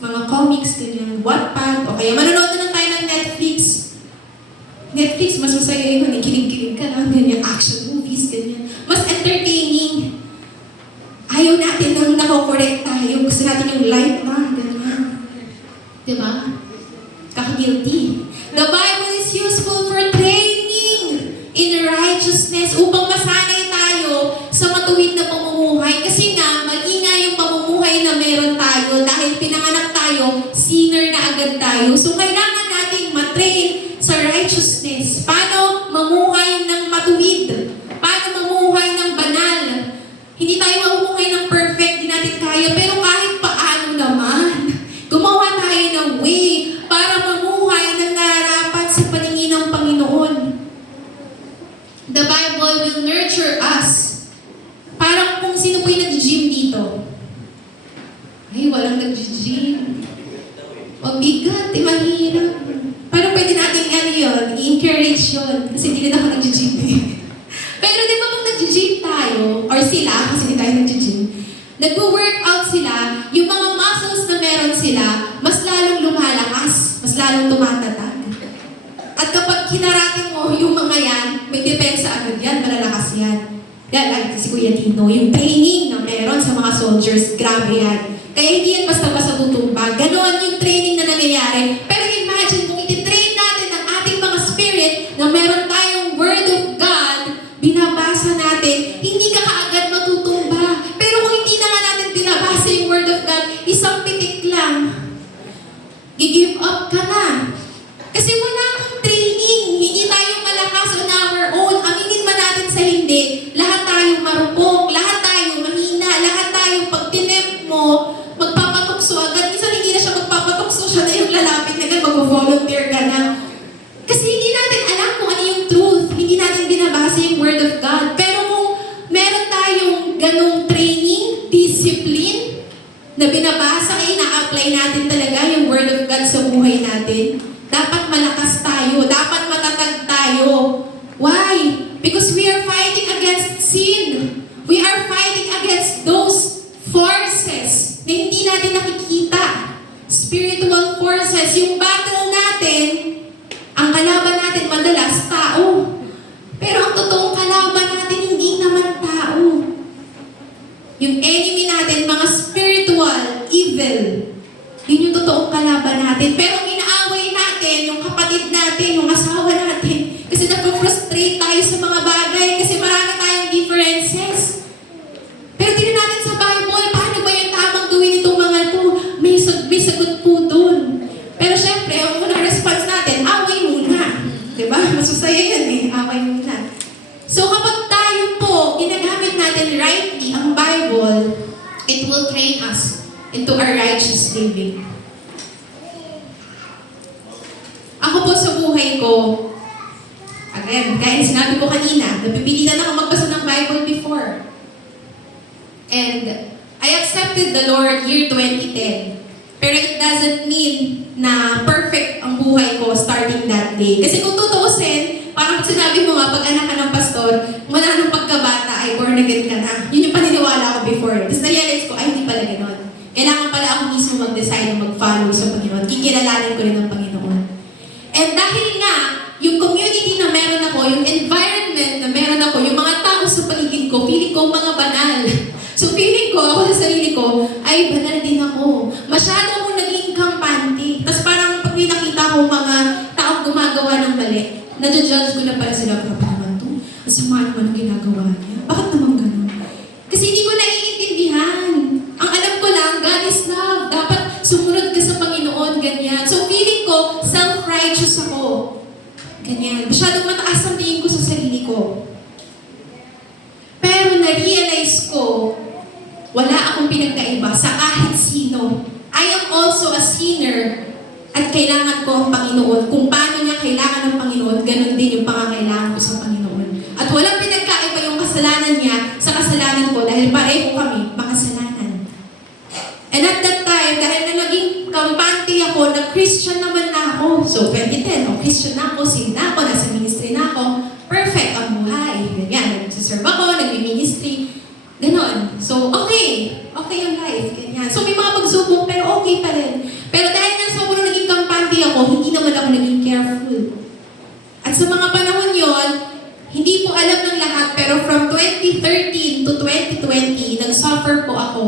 mga comics, ganyan, Wattpad, o kaya manonood na lang tayo ng Netflix. Netflix, mas masaya yun, kilig-kilig ka lang, ganyan, action movies, ganyan. Mas entertaining. Ayaw natin nang nakokorek tayo. Gusto natin yung light lang, ganyan. Diba? Kaka-guilty. The Bible is useful for training in righteousness upang masanay tayo sa matuwid na pamumuhay. Kasi nga, mag-ingay yung pamumuhay na meron tayo dahil pinanganak tayo, sinner na agad tayo. So, kailangan nating matrain sa righteousness. Paano mamuhay ng matuwid? Paano mamuhay ng banal? Hindi tayo mamuhay ng perfect, di natin kaya. Pero kahit paano naman, gumawa tayo ng way para mamuhay ng nararapat sa paningin ng Panginoon. The Bible will nurture us. Parang kung sino po yung nag-gym dito. Ay, walang nag-gym. Mabigat, mahirap. Pero pwede natin i-encourage yun. Kasi hindi na ako nag-gym eh. Pero di ba kung nag-gym tayo, or sila, kasi hindi tayo nag-gym, nag-workout sila, yung mga muscles na meron sila, mas lalong lumalakas, mas lalong tumatatag. At kapag kinarating mo yung mga yan, may depensa agad yan, malalakas yan. Yan, like si Kuya Tino, yung training na meron sa mga soldiers, grabe yan. Kaya hindi yan basta-basta tutumba. Ganon yung training na nangyayari. Pero imagine kung iti-train natin ang ating mga spirit na meron tayong Word of God, binabasa natin, hindi ka kaagad matutumba. Pero kung hindi na nga natin binabasa yung Word of God, isang pitik lang, i-give up ka na. Kasi wala kang training. Hindi tayo malakas on our own. Aminin man natin sa hindi. Lahat tayo marupok, lahat tayo mahina, lahat tayo pag tinempt mo, magpapatukso agad. Minsan hindi na siya magpapatukso, siya na yung lalapit na agad, mag-volunteer ka na. Kasi hindi natin alam kung ano yung truth. Hindi natin binabasa yung Word of God. Pero kung meron tayong ganong training, discipline, na binabasa ay na-apply natin talaga yung Word of God sa buhay natin, dapat malakas tayo. Dapat matatag tayo. Why? Because we are fighting against sin. We are fighting against those forces na hindi natin nakikita. Spiritual forces. Yung battle natin, ang kalaban natin madalas, tao. Pero ang totoong kalaban natin, hindi naman tao. Yung enemy natin, mga spiritual, evil. Yun yung totoong kalaban natin. Pero inaaway natin, yung kapatid natin, yung asawa natin. Kasi napofrustrate tayo sa mga bagay. Kasi marami tayong differences. Pero tingnan natin sa Bible, paano ba yung tamang gawin itong mga ito? May sagot po dun. Pero syempre, ang unang response natin, away muna. Diba? Masusaya yan eh, away muna. So kapag tayo po, ginagamit natin rightly ang Bible, it will train us into our righteous living. Ako po sa buhay ko, again, kaya sinabi ko kanina, napipilitan ako magbasa ng Bible before. And I accepted the Lord year 2010. Pero it doesn't mean na perfect ang buhay ko starting that day. Kasi kung tutuusin, parang sinabi mo nga, pag anak ka ng pastor, mula nung pagkabata ay born again ka na. Yun yung paniniwala ko before. Tapos na-realize ko, ay hindi pala ganon. Kailangan pala ako mismo mag-decide na mag-follow sa Panginoon. Kikilalanin ko rin ang Panginoon. And dahil nga, yung community na meron ako, yung environment na meron ako, yung mga tao sa paligid ko, feeling ko mga banal. So feeling ko, ako sa sarili ko, ay banal din ako. Masyado ako naging kampante. Tapos parang pag may nakita ko mga taong gumagawa ng mali, nadjudge ko na pala sila, grabe naman to. Ang sama naman ang ginagawa niya. Bakit naman ganun? Kasi hindi ko naiintindihan. Ang alam ko lang, God is love. Dapat sumunod ka sa Panginoon, ganyan. So feeling ko, self-righteous ako. Ganyan. Masyadong mataas ang tingin ko sa sarili ko. Pero na-realize ko, wala akong pinagkaiba sa kahit sino. I am also a sinner at kailangan ko ang Panginoon. Kung paano niya kailangan ng Panginoon, ganun din yung pangangailangan ko sa Panginoon. At walang pinagkaiba yung kasalanan niya sa kasalanan ko dahil pareho kami makasalanan. And at that time, dahil na naging kampante ako, na-Christian naman na ako. So 2010, Christian na ako, saved na ako, nasa ministry na ako. Perfect ang buhay. Ganyan, nag-serve ako, nag-ministry. Ganon. So, okay yung life. Ganyan. So, may mga pagsubok, pero okay pa rin. Pero dahil nga sobrang naging kampante ako, hindi naman ako naging careful. At sa mga panahon yon, hindi po alam ng lahat, pero from 2013 to 2020, nag-suffer po ako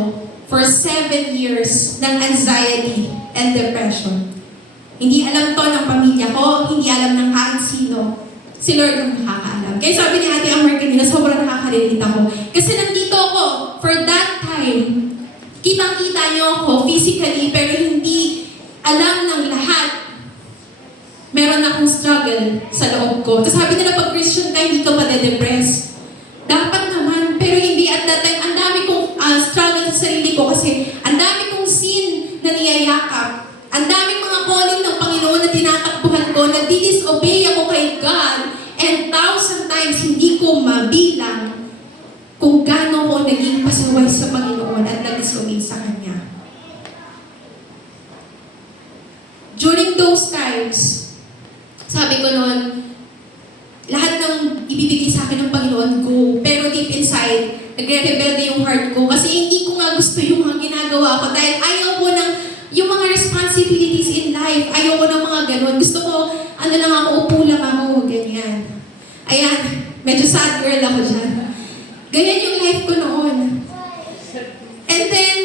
for 7 years ng anxiety and depression. Hindi alam to ng pamilya ko, hindi alam ng kahit sino. Si Lord ang nakakaalam. Kaya sabi ni Ate Amar kanina, sobrang nakaka-relate ako. Kasi nandito ako, for that time, kitang-kita niyo ako physically, pero hindi alam ng lahat. Meron akong struggle sa loob ko. Tapos sabi nila, pag Christian ka, hindi ka made-depress. Dapat naman, pero hindi at that time. Ang dami kong struggle sa sarili ko kasi ang dami kong sin na niyayakap. Ang daming mga calling ng Panginoon na tinatakbuhan ko, nagdi-disobey ako kay God, and 1,000 times hindi ko mabilang kung gaano ko naging pasaway sa Panginoon at nag-disobey sa Kanya. During those times, sabi ko noon, lahat ng ibibigay sa akin ng Panginoon, go. Pero deep inside, nagre-rebelde yung heart ko kasi hindi ko nga gusto yung mga ginagawa ko dahil ayaw ko ng yung mga responsibilities in life. Ayaw ko ng mga ganun. Gusto ko, lang ako, upo lang ako, ganyan. Ayan, medyo sad girl ako dyan. Ganyan yung life ko noon. And then,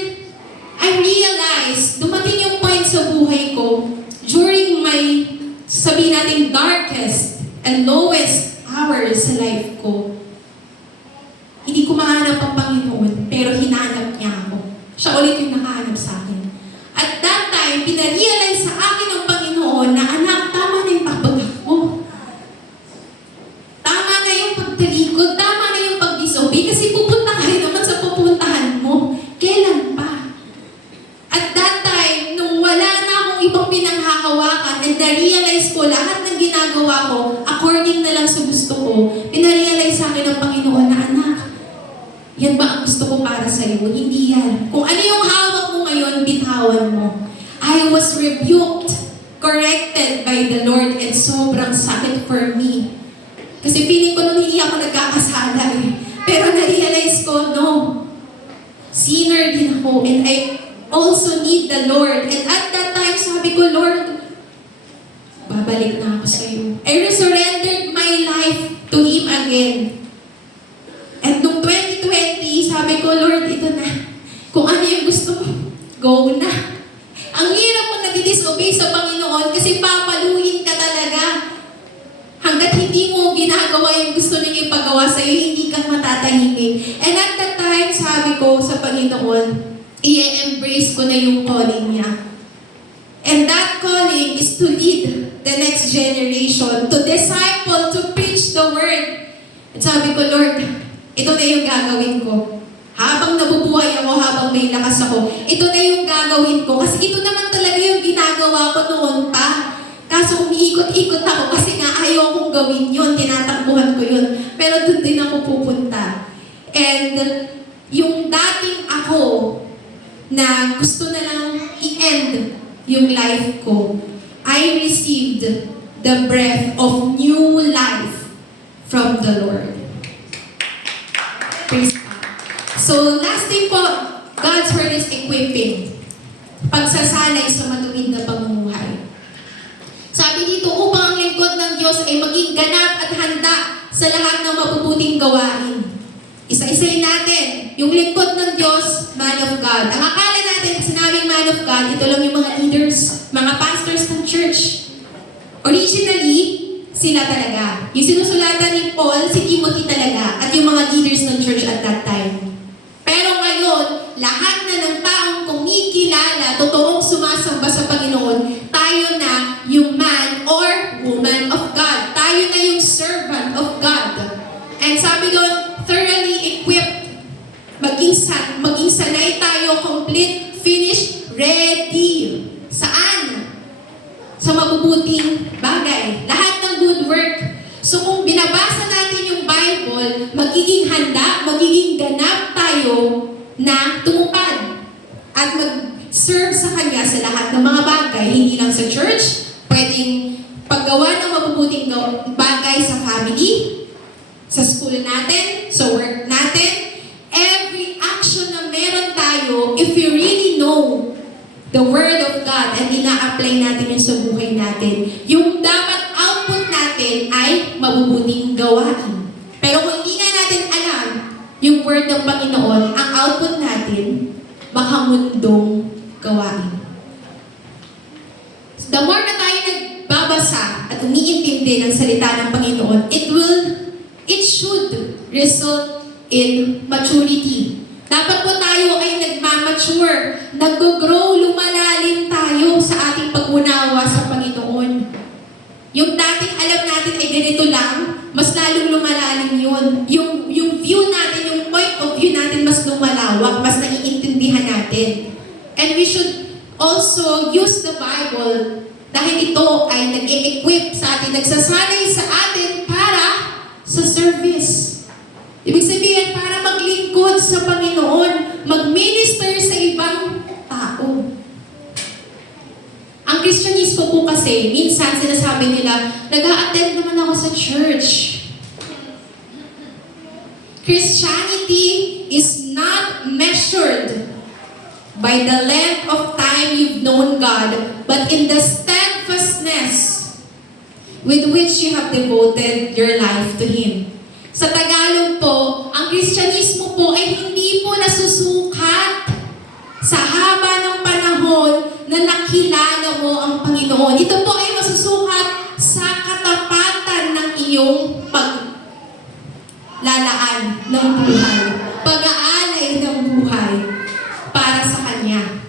I realized, dumating yung point sa buhay ko, during my, sabihin natin, darkest and lowest hours sa life ko, hindi ko mahanap ang Panginoon, pero hinanap niya ako. Siya ulit yung nakahanap sa akin. At that time, pinarealize sa akin ng Panginoon na, anak, tama na yung pagbabago. Tama na yung pagtalikod, tama na yung pag-disobey, kasi pupunta ka rin naman sa pupuntahan mo. Kailan pa? At that time, nung wala na akong ibang pinanghahawakan, and na-realize ko lahat ng ginagawa ko, according na lang sa gusto ko, pinarealize sa akin ng Panginoon na, anak, yan ba ang gusto ko para sa iyo? Hindi yan. Kung ano yung hawak mo ngayon, bitawan mo. I was rebuked, corrected by the Lord, and sobrang sakit for me. Kasi feeling ko nung hindi ako nagkakasala eh. Pero na-realize ko, no. Sinner din ako, and I also need the Lord. And at that time, sabi ko, Lord, babalik na ako sa iyo. I resurrendered my life to Him again. And noong 2020, sabi ko, Lord, ito na. Kung ano yung gusto mo, go na. Ang hirap mo nag-disobey sa Panginoon kasi papaluin ka talaga. Hanggat hindi mo ginagawa yung gusto niya ipagawa sa iyo, hindi ka matatahimik. And at that time, sabi ko sa Panginoon, i-embrace ko na yung calling niya. And that calling is to lead the next generation, to disciple, to preach the word. At sabi ko, Lord, ito na yung gagawin ko. Habang nabubuhay ako, habang may lakas ako, ito na yung gagawin ko. Kasi ito naman talaga yung ginagawa ko noon pa. Kaso umiikot-ikot ako kasi nga ayaw kong gawin yun, tinatakbuhan ko yun. Pero doon din ako pupunta. And yung dating ako na gusto na lang i-end yung life ko, I received the breath of new life from the Lord. Praise God. So, last thing po, God's word is equipping. Pagsasanay sa matuwid na pamumuhay. Sabi dito, upang ang lingkod ng Diyos ay maging ganap at handa sa lahat ng mabubuting gawain. Isa-isayin natin, yung lingkod ng Diyos, man of God. Ang akala natin, sinabing man of God, ito lang yung mga leaders, mga pastors ng church. Originally, sila talaga. Yung sinusulatan ni Paul, si Timothy talaga, at yung mga leaders ng church at that time. Pero ngayon, lahat na ng taong kumikilala, totoong sumasamba sa Panginoon, tayo na yung man or woman of God. Tayo na yung servant of God. And sabi doon, thoroughly equipped, maging sanay tayo complete, finished, ready. Saan? Sa mabubuting bagay. Lahat ng good work. So kung binabasa natin yung Bible, magiging handa, magiging ganap tayo na tumupad at mag-serve sa Kanya sa lahat ng mga bagay. Hindi lang sa church, pwedeng paggawa ng mabubuting bagay sa family, sa school natin, sa work natin, every action na meron tayo, if we really know the Word of God at ina-apply natin yun sa buhay natin, yung dapat output natin ay mabubuting gawain. Pero kung hindi na natin alam yung Word ng Panginoon, ang output natin, makamundong gawain. The more na tayo nagbabasa at umiintindi ng salita ng Panginoon, it should result in maturity. Dapat po tayo ay nagmamature, nag-grow, lumalalim tayo sa ating pag-unawa sa Panginoon. Yung dating alam natin ay ganito lang, mas lalong lumalalim yun. Yung view natin, yung point of view natin mas lumalawak, mas naiintindihan natin. And we should also use the Bible dahil ito ay nag-e-equip sa atin, nagsasanay sa atin para sa service. Ibig sabihin, para maglingkod sa Panginoon, mag-minister sa ibang tao. Ang Kristyanismo po kasi, minsan sinasabi nila, nag-a-attend naman ako sa church. Christianity is not measured by the length of time you've known God, but in the steadfastness with which you have devoted your life to Him. Sa Tagalog po, ang Kristyanismo po ay hindi po nasusukat sa haba ng panahon na nakilala mo ang Panginoon. Ito po ay masusukat sa katapatan ng iyong paglalaan ng buhay, pag-aalay ng buhay para sa Kanya.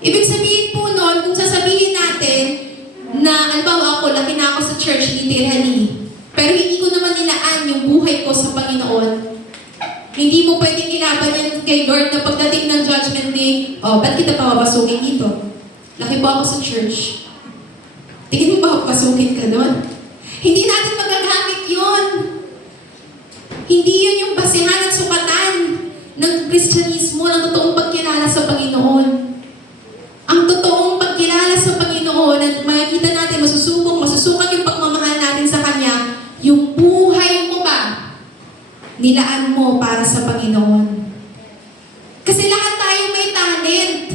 Ibig sabihin po nun, kung sasabihin natin na, halimbawa ako, laki na ako sa church, literally, pero hindi ko naman nilaan yung buhay ko sa Panginoon. Hindi mo pwedeng ilaban yan kay Lord na pagdating ng judgment day, ba't kita papapasukin dito? Laki po ako sa church. Tingin mo ba papasukin ka doon? Hindi natin magagamit yun. Hindi yun yung basihan at sukatan ng Kristyanismo, ng totoong pagkilala sa Panginoon. Ang totoong pagkilala sa Panginoon, at makikita natin, masusukat yung pagmamahal natin sa Kanya, yung buhay mo ba, nilaan mo para sa Panginoon. Kasi lahat tayo may talent.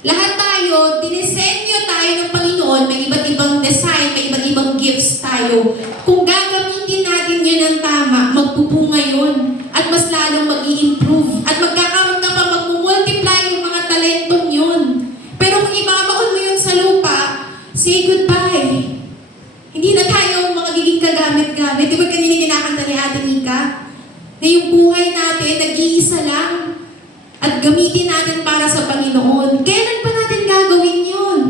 Lahat tayo, dinisenyo tayo ng Panginoon, may iba't ibang design, may iba't ibang gifts tayo. Kung gagamitin natin yun ng tama, magpupungay yun. At mas lalong mag-i-improve. At magkakaroon ka pa, mag-multiply yung mga talentong yun. Pero kung ibabaon mo yun sa lupa, say goodbye. Hindi na tayo magiging kagamit-gamit. Di ba kanina kinakanta ni Ate Nika? Na yung buhay natin, nag-iisa lang. At gamitin natin para sa Panginoon. Kailan pa natin gagawin yun?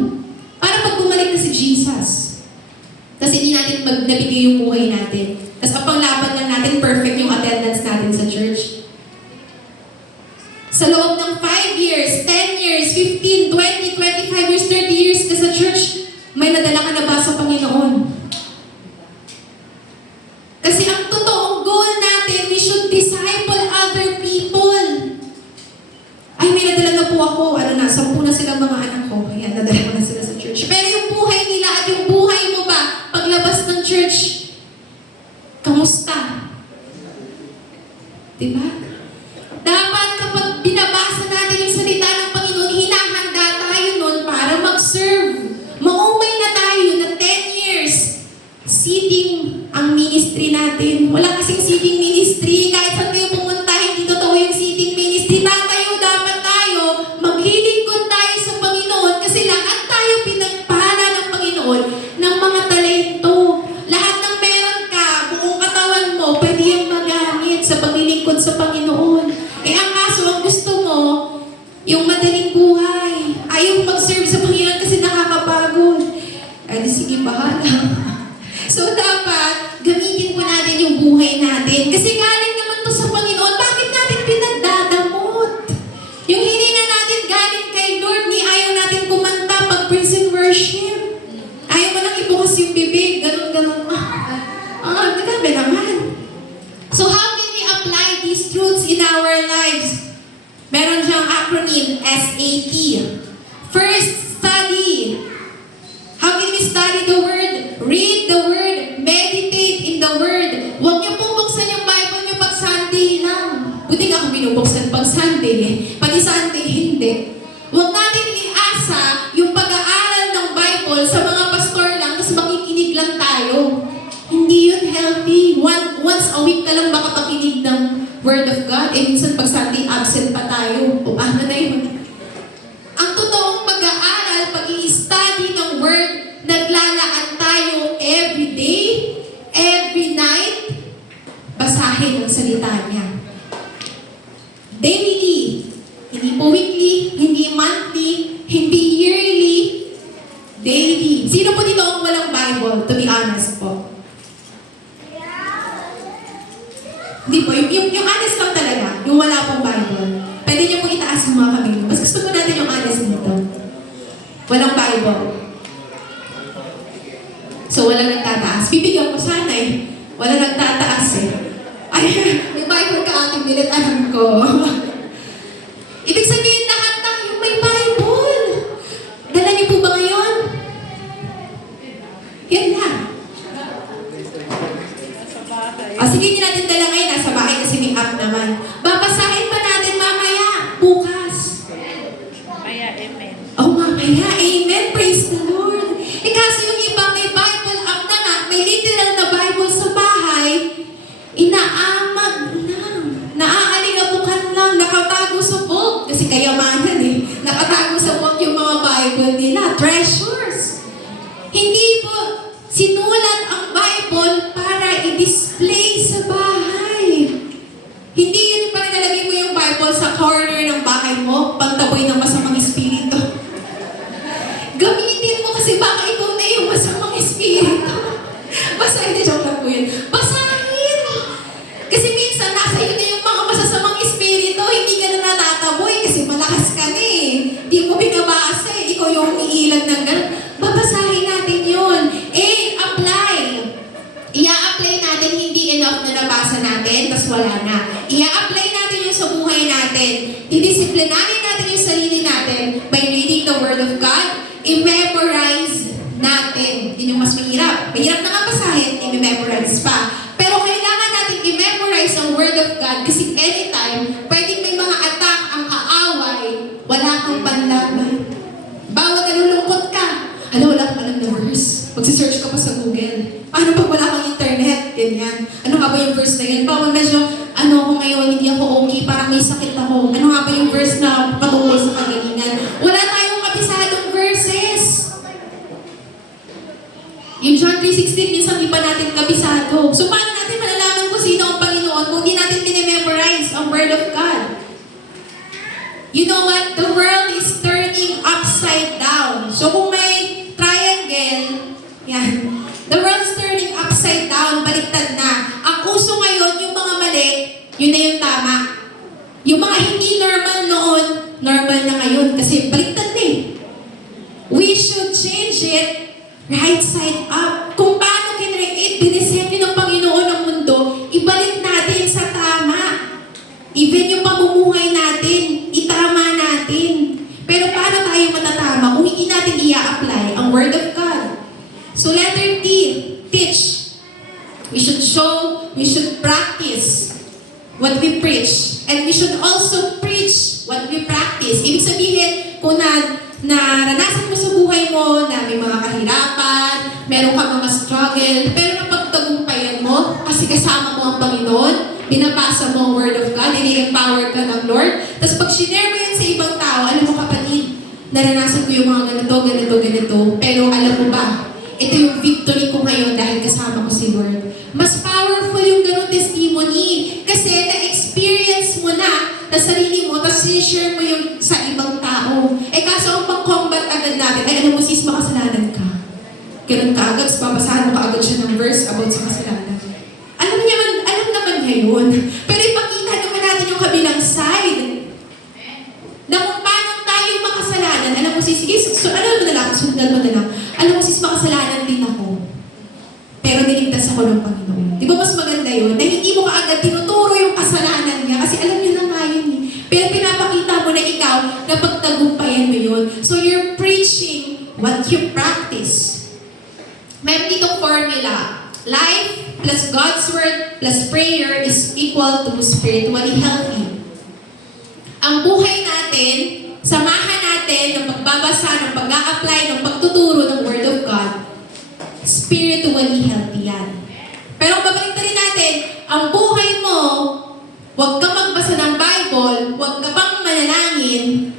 Para pag bumalik na si Jesus. Kasi hindi natin nabigay yung buhay natin. Tapos ang panglaban lang natin, perfect yung attendance natin sa church. Sa loob ng 5 years, 10 years, 15, 20, 25 years, 30 years ka sa church, may nadala ka na ba sa Panginoon? Kasi ang totoong goal natin, we should disciple other people. Ay, may nadala na po ako. 10 na silang mga anak ko. Ayan, nadala ko na sila sa church. Pero yung buhay nila at yung buhay mo ba, paglabas ng church, kamusta? Diba? Dapat kapag binabasa natin yung salita ng Panginoon, hinahanda tayo nun para mag-serve. Maumay na tayo na 10 years seeding ang ministry natin. Wala kasing seeding ministry. Kahit saan kayo pumunta, hindi totoo yung seeding ministry. Tatayo dapat tayo, maglilingkod tayo sa Panginoon kasi lahat tayo pinagpala ng Panginoon ng mga talento. Lahat ng meron ka, buong katawan mo, pwede yung magamit sa paglilingkod sa Panginoon. Eh ang kaso, ang gusto mo, yung madaling buhay. Ayaw mag-serve sa Panginoon kasi nakakapagod. Ay, di sige, bahala. So, dapat gamitin po natin yung buhay natin. Kasi galing naman to sa Panginoon, bakit natin pinagdadamot? Yung hininga grabe naman. So how can we apply these truths in our lives? Meron siyang acronym, SAT. First, study. How can we study the Word? Read the Word. Meditate in the Word. Huwag niyo pong buksan yung Bible niyo pag Sunday lang. Buti nga kung binubuksan pag Sunday eh. Pati Sunday, hindi. Huwag natin iasa yung pag-aaral ng Bible sa mga pastor lang tapos makikinig lang tayo. Hindi yun healthy. Once a week ka lang makapakinig ng Word of God. Eh, minsan pag Sunday, absent pa tayo. O ano na yun? Ang totoong pag-aaral, pag-i-study ng Word, naglalaan tayo every day, every night, basahin ang salita niya. Daily. Hindi po weekly, hindi monthly, hindi yearly, daily. Sino po dito ang walang Bible, to be honest po? Hindi po, yung honest lang talaga, yung wala pong Bible. Pwede niyo po itaas yung mga kamay. Mas gusto ko natin yung honest dito. Walang Bible. So, walang nagtataas. Bibigyan ko sana eh. Walang nagtataas eh. Ay, may Bible ka ating bilit, alam ko. Ibig sabihin, lahat tayo may Bible. Dala niyo po ba ngayon? Yan lang. O, sige niyo natin dala ngayon. Nasa bahay kasi may app naman. Babasahin pa natin mamaya. Bukas. Mamaya, amen. Oh, mamaya. Amen. Praise the Lord. Eh, kasi yung iba may Bible app na nga, may literal na Bible sa bahay, inaamag lang. Naaalinabukan lang. Nakatago sa vault. Kasi kayamanan eh. Nakatago sa vault yung mga Bible nila. Treasures. Hindi po sinulat ang Bible para i-display sa bahay. Hindi yun yung parang nalagay mo yung Bible sa corner ng bahay mo, pagtaboy ng masamang espiritu. Gamitin mo kasi baka ikaw na yung masamang espiritu. Basahin, joke lang po yun. Basahin! Kasi minsan nasa iyo na yung mga masasamang espiritu, hindi ka na natataboy kasi malakas ka na eh. Hindi mo binabasa eh, ikaw yung umiilag ng gano'n. Babasahin natin yun. Eh, apply. I-apply natin, hindi enough na nabasa natin, tas wala na. I-apply natin yung sa buhay natin. Didisiplinahin natin yung sarili natin by reading the Word of God. I-memorize natin. Yun yung mas mahirap. Mahirap na nga basahin, i-memorize pa. Pero kailangan natin i-memorize ang Word of God kasi anytime, pwedeng may mga attack ang kaaway, wala kang panlaban. Bawat nalulungkot ka, wala kang alam na verse. Magsisearch ka pa sa Google. Paano pag wala kang internet? Ganyan. Ano nga ba yung verse na yun? Bawal medyo, ako ngayon, hindi ako okay, parang may sakit ako. Ano nga ba yung verse na patungkol sa kagalingan? Wala tayong kabisadong verses. Yung John 3:16, minsan di pa natin kabisado. So paano natin malalaman kung sino ang Panginoon kung di natin tinememorize ang Word of God? You know what? The world is turning upside down. So kung may triangle, yan. The world is turning upside down, baliktad na. Ang uso ngayon, yung mga mali, yun na yung tama. Yung mga hindi normal noon, normal na ngayon. Kasi baliktad na eh. We should change it right side up. Kung paano kinreate, dinisenyo ng Panginoon ang mundo, ibalik natin sa tama. Even yung pamumuhay natin, itama natin. Pero paano tayo matatama kung hindi natin i-apply ang Word of God? So letter T, teach. We should show, we should practice what we preach. And we should also preach what we practice. Ibig sabihin, kung naranasan mo sa buhay mo na may mga kahirapan, meron ka mga struggle, pero napagtagumpayan mo kasi kasama mo ang Panginoon, binabasa mo ang Word of God, ini-empower ka ng Lord. Tapos pag sinare mo yan sa ibang tao, alam mo kapatid, naranasan ko yung mga ganito, pero alam mo ba, ito yung victory ko ngayon dahil kasama ko si Lord. Mas powerful yung ganun testimony kasi na-experience mo na sarili mo, tapos share mo yung sa ibang tao. Eh kaso ang pang-combat agad natin, ay alam mo sis, makasalanan ka. Ganun ka agad, babasahan mo ka agad siya ng verse about sa kasalanan. Alam naman niya yun. Pero ipakita naman natin yung kabilang side. Na kung paano tayo makasalanan, alam mo sis, sige, alam mo na lang, sundan mo na lang. Alam mo sis, makasalanan din ako. Pero niligtas ako ng Panginoon. Di ba ngayon na hindi mo kaagad tinuturo yung kasalanan niya kasi alam niyo na nga yun eh. Pero pinapakita mo na ikaw na pagtagumpayan mo yun. So you're preaching what you practice. Meron ditong formula. Life plus God's Word plus prayer is equal to spiritually healthy. Ang buhay natin, samahan natin ng pagbabasa, ng pag-a-apply, ng pagtuturo ng Word of God, spiritually healthy yan. Pero babalik rin natin, ang buhay mo, huwag ka magbasa ng Bible, huwag ka pang manalangin,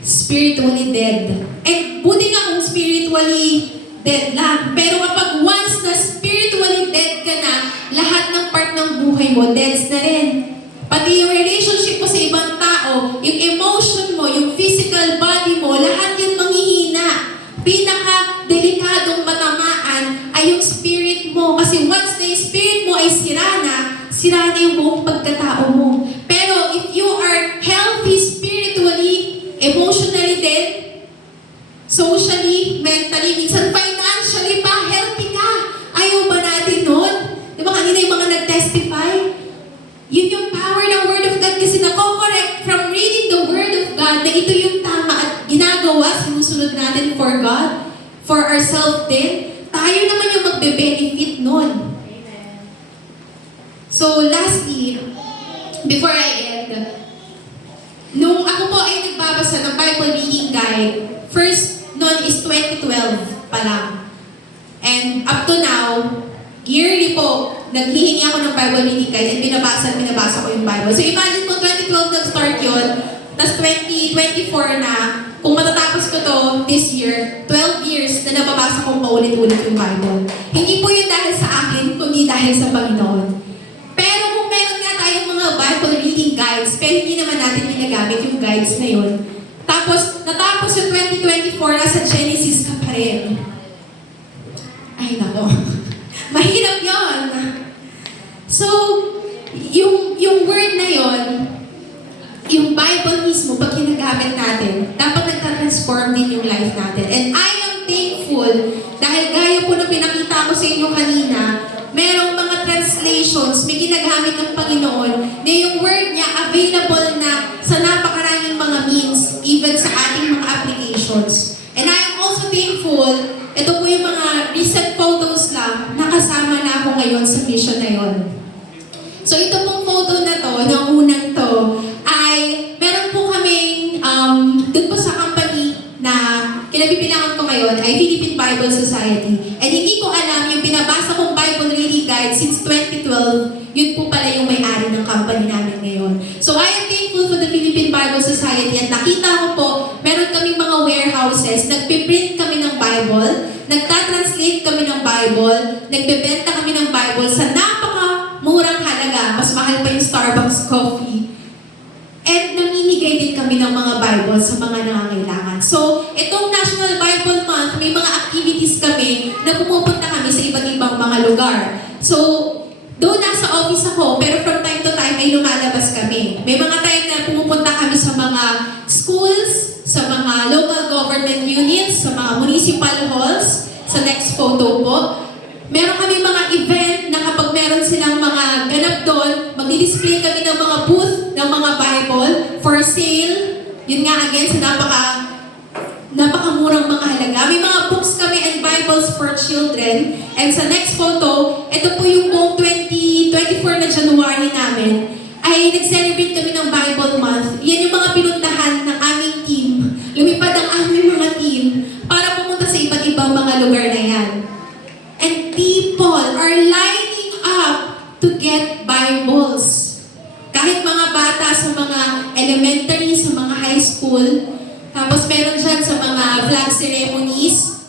spiritually dead. And buti nga kung spiritually dead lang. Pero kapag once na spiritually dead ka na, lahat ng part ng buhay mo, deads na rin. Pati yung relationship mo sa ibang tao, yung emotion mo, yung physical body mo, lahat yun manghihina. Pinaka-delikadong matamaan ay yung spirit mo. Kasi once na yung spirit mo ay sira na yung buong pagkatao mo. Pero if you are healthy spiritually, emotionally dead, socially, mentally, minsan financially pa, healthy ka. Ayaw ba natin nun? Di ba kanina yung mga nag-testify? Yun yung power ng Word of God kasi nako-correct from reading the Word of God na ito yung tama at ginagawa, sinusunod natin for God, for ourselves din. Tayo naman yung magbe-benefit nun. So lastly, before I end, nung ako po ay nagbabasa ng Bible reading guide, first noon is 2012 pa lang. And up to now, yearly po, naghihingi ako ng Bible reading guide and binabasa ko yung Bible. So imagine mo, 2012 nag-start yun, tapos 2024 na, kung matatapos ko to this year, 12 years na nababasa kong paulit-ulit yung Bible. Hindi po yun dahil sa akin, kundi dahil sa Panginoon. Pero kung meron nga tayong mga Bible reading guides, pero hindi naman natin ginagamit yung guides na yun. Tapos, natapos yung 2024, nasa Genesis ka pa rin. Ay, nako. Mahirap yun. So, yung word na yun, yung Bible mismo, pag ginagamit natin, dapat nagtatransform din yung life natin. And I am thankful dahil gaya po na pinakita ko sa inyo kanina, merong mga translations, may ginagamit ng Panginoon na yung word niya available na sa napakaraming mga means, even sa ating mga applications. And I am also thankful, ito po yung mga recent photos lang, nakasama na ako ngayon sa mission na yon. So ito pong photo na to, ng unang to, ay meron po kaming, dun po sa company na kinabibilangan ko ngayon ay Philippine Bible Society. And hindi ko alam, yung binabasa kong Bible reading guide since 2012, yun po pala yung may-ari ng company namin ngayon. So I am thankful for the Philippine Bible Society at nakita ko po, meron kaming mga warehouses, nagpiprint kami ng Bible, nagtatranslate kami ng Bible, nagbebenta kami ng Bible sa napaka-murang halaga, mas mahal pa yung Starbucks coffee. And namimigay din kami ng mga Bible sa mga nangangailangan. So, itong National Bible Month, may mga activities kami na pumupunta kami sa iba't ibang mga lugar. So, doon nasa office ako, pero from time to time ay lumalabas kami. May mga time na pumupunta kami sa mga schools, sa mga local government units, sa mga municipal halls. Sa next photo po. Meron kami mga event na kapag meron silang mga ganap doon, magdi-display kami ng mga booth ng mga Bible for sale. Yun nga again, sa napakamurang mga halaga. May mga books kami and Bibles for children. And sa next photo, ito po yung buong 2024 na January namin, ay nag-celebrate kami ng Bible Month. Yan yung mga pinuntahan ng aming team. Lumipad ang aming mga team para pumunta sa iba't ibang mga lugar na yan. And people are lining up to get Bibles. Kahit mga bata sa mga elementary, sa mga high school, tapos meron dyan sa mga flag ceremonies,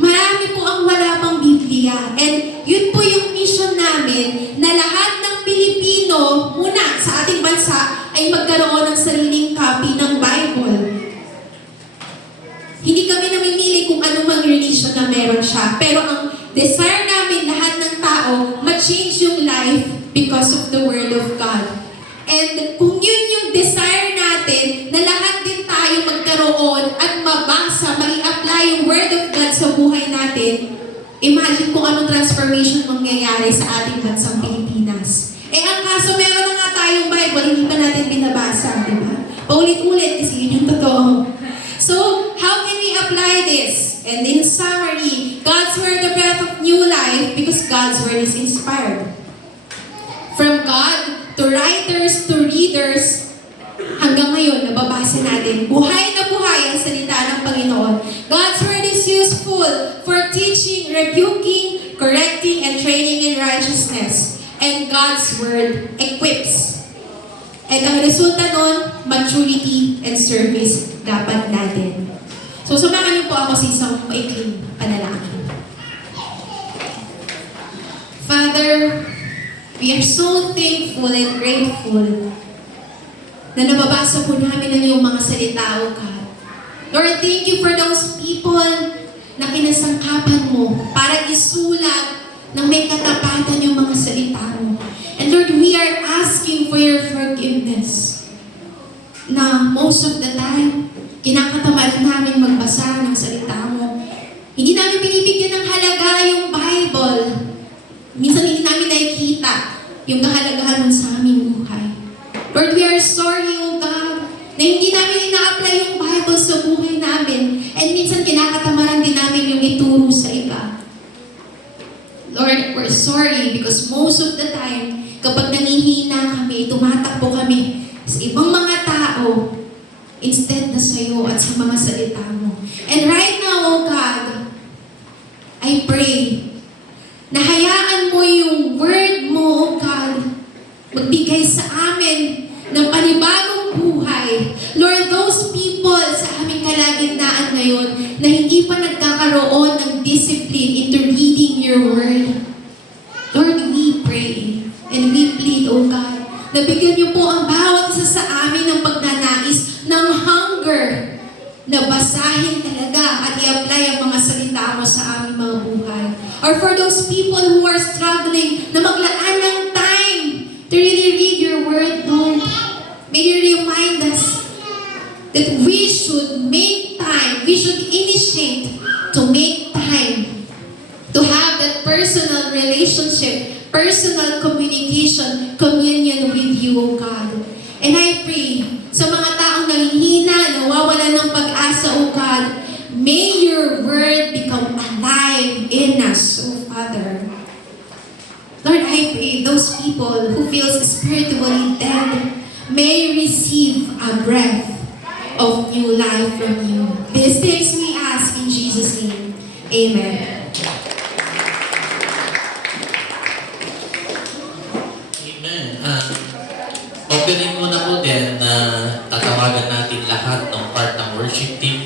marami po ang wala pang Biblia. And yun po yung mission namin na lahat ng Pilipino muna sa ating bansa ay magkaroon ng sariling copy ng Bible. Hindi kami namimili kung anumang religion na meron siya. Pero ang desire namin lahat ng tao ma-change yung life because of the Word of God. And kung yun yung desire natin, na lahat din tayo magkaroon at mabasa, mai-apply yung Word of God sa buhay natin, imagine kung anong transformation mangyayari sa ating bansang Pilipinas. So meron na nga tayong Bible, hindi pa natin binabasa, di ba? Paulit-ulit kasi yun yung totoo. So, how can we apply this? And in summary, God's Word, the breath of new life, because God's Word is inspired. From God, to writers, to readers, hanggang ngayon, nababasa natin, buhay na buhay ang salita ng Panginoon. God's Word is useful for teaching, rebuking, correcting, and training in righteousness. And God's Word equips. And ang resulta nun, maturity and service dapat natin. So, samahan niyo po ako sa isang maikling panalangin. Father, we are so thankful and grateful na nababasa po namin ang iyong mga salita, O God. Lord, thank you for those people na kinasangkapan mo para isulat ng may katapatan yung mga salita mo. And Lord, we are asking for your forgiveness na most of the time, kinakatamad namin magbasa ng salita mo. Hindi namin binibigyan ng halaga yung Bible. Minsan hindi namin nakikita yung kahalagahan nun sa aming buhay. Lord, we are sorry, O God, na hindi namin ina-apply yung Bible sa buhay namin. And minsan kinakatamaran din namin yung ituro sa iba. Lord, we're sorry because most of the time, kapag nangihina kami, tumatakbo kami sa ibang mga tao instead na sa iyo at sa mga salita mo. And right now, O God, I pray na hayaan mo yung word mo, O God, magbigay sa amin ng panibagong buhay. Lord, those people sa aming kalagitnaan ngayon na hindi pa nagkakaroon ng discipline into reading your word. Lord, we pray and we plead, O God, na bigyan niyo po ang bawat isa sa amin ng pagnanais ng hunger na basahin talaga at i-apply ang mga salita mo sa aming mga buhay. Or for those people who are struggling na maglaan ng time to really read your word, Lord, may you remind us that we should make time, we should initiate to make time to have that personal relationship, personal communication, communion with you, O God. And I pray sa mga taong nanghihina, nawawala ng pag-asa, O God, may your word become alive in us, O Father. Lord, I pray those people who feel spiritually dead may receive a breath of new life from you. These things we ask in Jesus' name. Amen. Amen. Opening mo na po din na tatawagan natin lahat ng part ng worship team